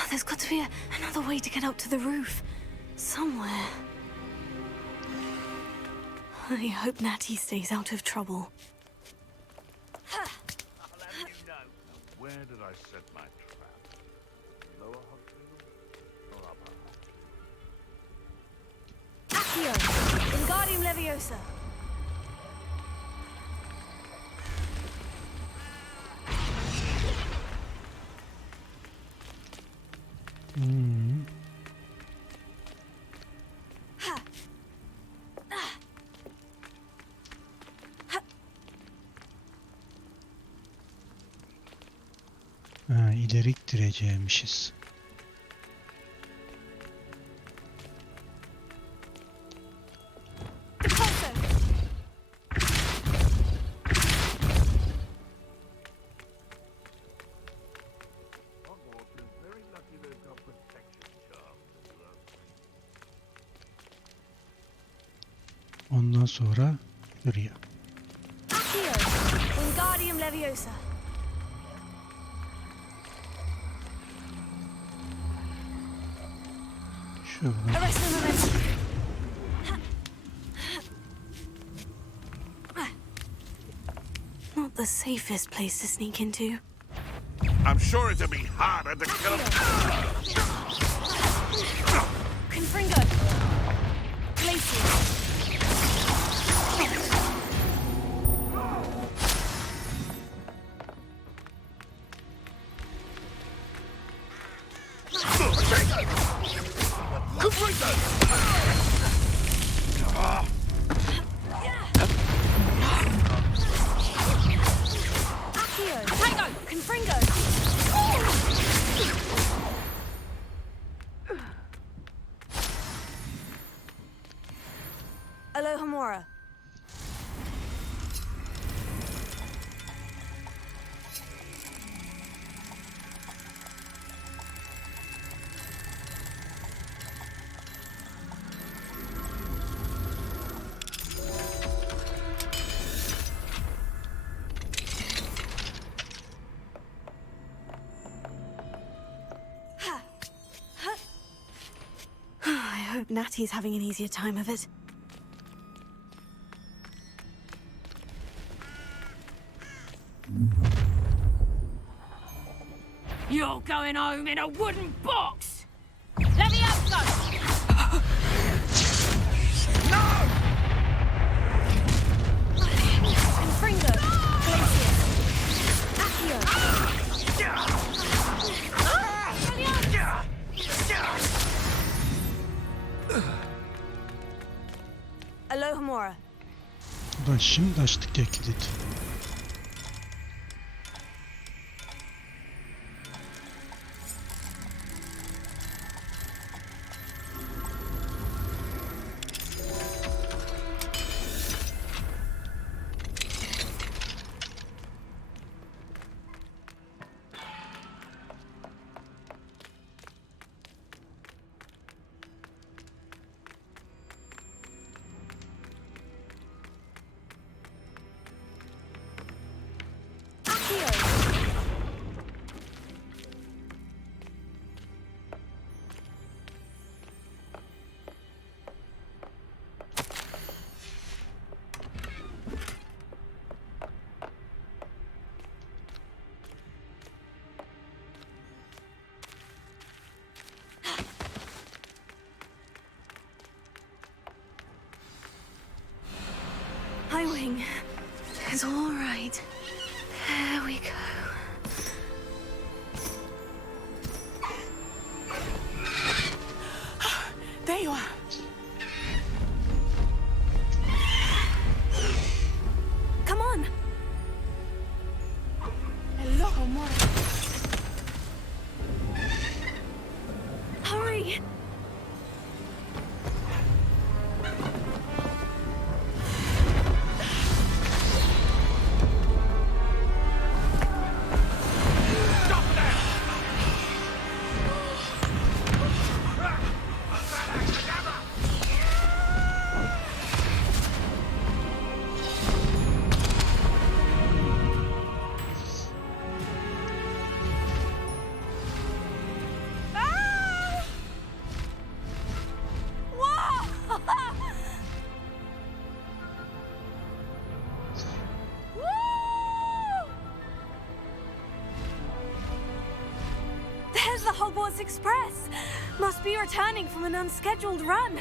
There's got to be another way to get up to the roof. Somewhere. I hope Natty stays out of trouble. I'll have you know. Where did I set my trap? Lower Hogwarts or upper Accio! Wingardium Leviosa! Ha, ileri ittireceğimişiz. Ondan sonra buraya. Accio! Wingardium Leviosa! Şurada. Arrest the momentum! Not the safest place to sneak into. I'm sure it'll be harder to kill him. Confringo! Glacier! Alohomora. I hope Natty's having an easier time of it. You're going home in a wooden box! Let me up, son! No! Confringo! Glacius! Accio! Alohomora. Ulan şimdi açtık ya kilit. Hi, Wing. It's all right. There we go. There you are. Come on. Alohomora. Hurry. There's the Hogwarts Express! Must be returning from an unscheduled run.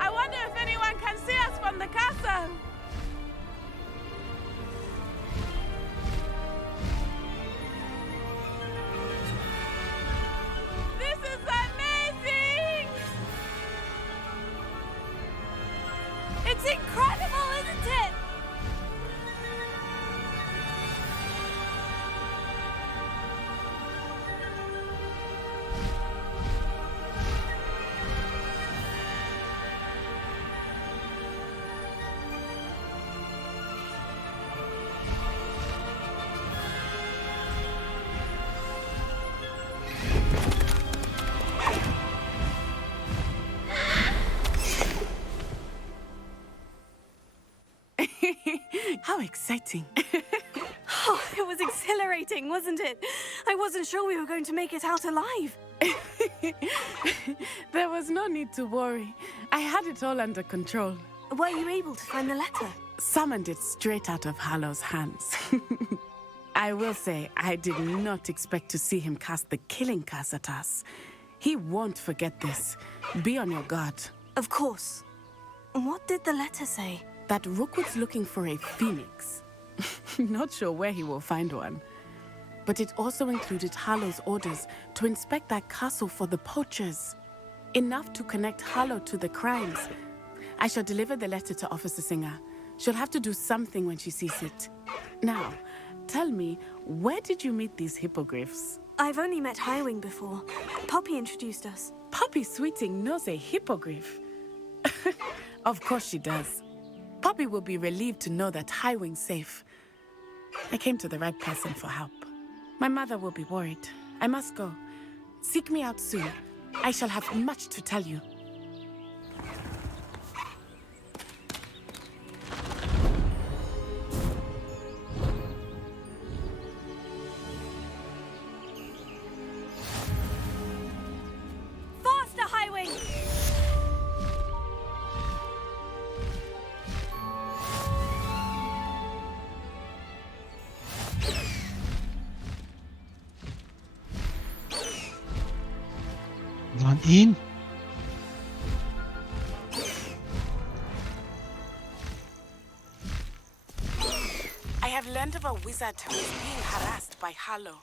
I wonder if anyone can see us from the castle. This is amazing! It's incredible, isn't it? How exciting. Oh, it was exhilarating, wasn't it? I wasn't sure we were going to make it out alive. There was no need to worry. I had it all under control. Were you able to find the letter? Summoned it straight out of Hallow's hands. I will say, I did not expect to see him cast the killing curse at us. He won't forget this. Be on your guard. Of course. What did the letter say? That Rookwood's looking for a phoenix. Not sure where he will find one. But it also included Harlow's orders to inspect that castle for the poachers. Enough to connect Harlow to the crimes. I shall deliver the letter to Officer Singer. She'll have to do something when she sees it. Now, tell me, where did you meet these hippogriffs? I've only met Highwing before. Poppy introduced us. Poppy Sweeting knows a hippogriff. Of course she does. Poppy will be relieved to know that Highwing's safe. I came to the right person for help. My mother will be worried. I must go. Seek me out soon. I shall have much to tell you. Faster, Highwing! Lan in. I have learned of a wizard who is being harassed by Harlow.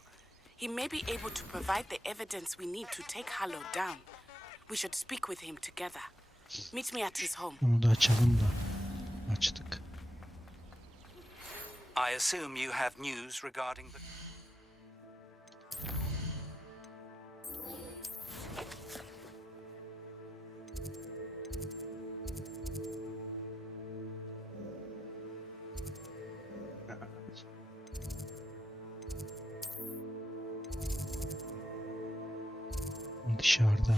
He may be able to provide the evidence we need to take Harlow down. We should speak with him together. Meet me at his home. Bunu da açalım da. Açtık. I assume you have news regarding the... Dışarıda.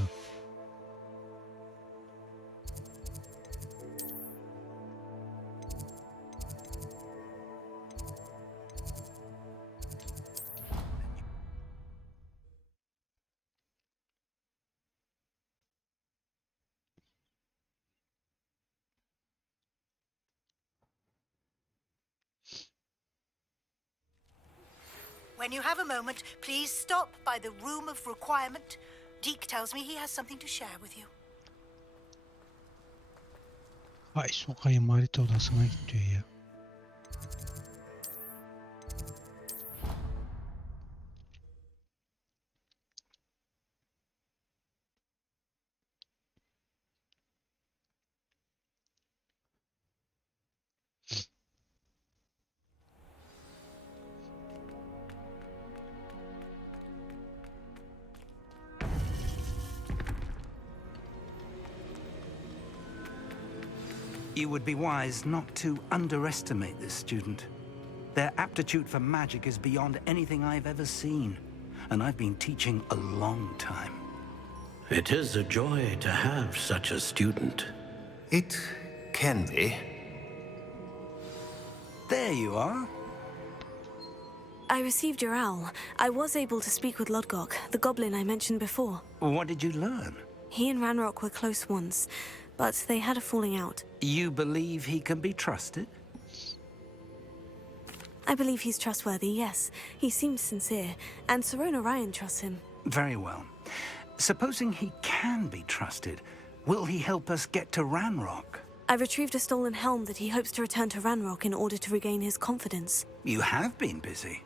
When you have a moment, please stop by the room of requirement. Deke tells me he has something to share with you. Ay sokayım, harita odasına git diyor ya. You would be wise not to underestimate this student. Their aptitude for magic is beyond anything I've ever seen, and I've been teaching a long time. It is a joy to have such a student. It can be. There you are. I received your owl. I was able to speak with Lodgok, the goblin I mentioned before. What did you learn? He and Ranrock were close once, but they had a falling out. You believe he can be trusted? I believe he's trustworthy, yes. He seems sincere, and Sirona Ryan trusts him. Very well. Supposing he can be trusted, will he help us get to Ranrock? I retrieved a stolen helm that he hopes to return to Ranrock in order to regain his confidence. You have been busy.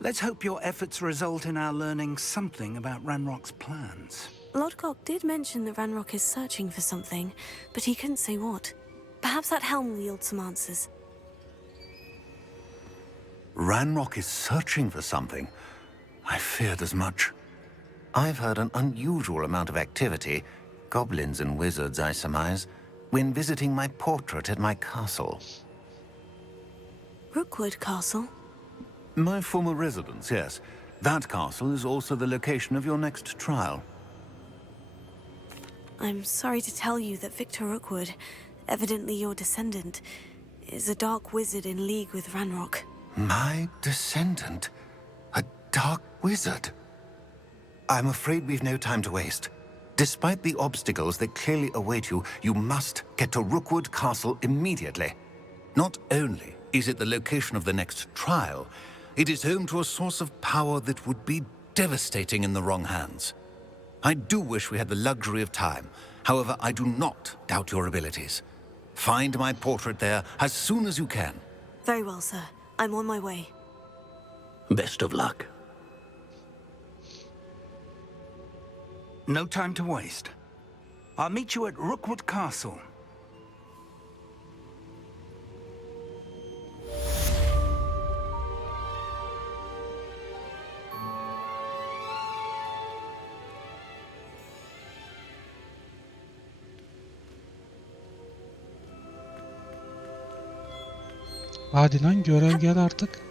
Let's hope your efforts result in our learning something about Ranrock's plans. Lodgok did mention that Ranrock is searching for something, but he couldn't say what. Perhaps that helm will yield some answers. Ranrock is searching for something. I feared as much. I've heard an unusual amount of activity, goblins and wizards, I surmise, when visiting my portrait at my castle. Rookwood Castle? My former residence, yes. That castle is also the location of your next trial. I'm sorry to tell you that Victor Rookwood, evidently your descendant, is a dark wizard in league with Ranrock. My descendant? A dark wizard? I'm afraid we've no time to waste. Despite the obstacles that clearly await you, you must get to Rookwood Castle immediately. Not only is it the location of the next trial, it is home to a source of power that would be devastating in the wrong hands. I do wish we had the luxury of time. However, I do not doubt your abilities. Find my portrait there as soon as you can. Very well, sir. I'm on my way. Best of luck. No time to waste. I'll meet you at Rookwood Castle. Hadi lan görev gel artık.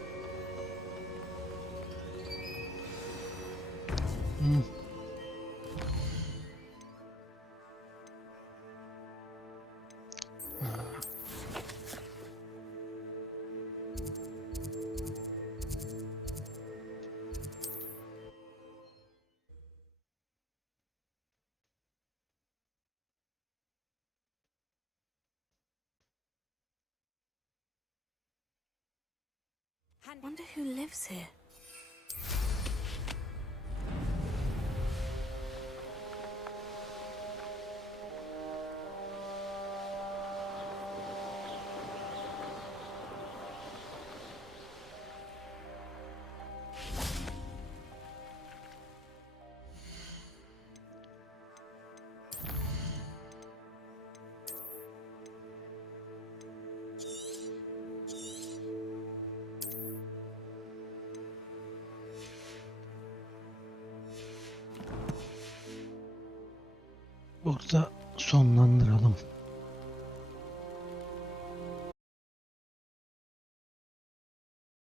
Wonder who lives here. Burada sonlandıralım.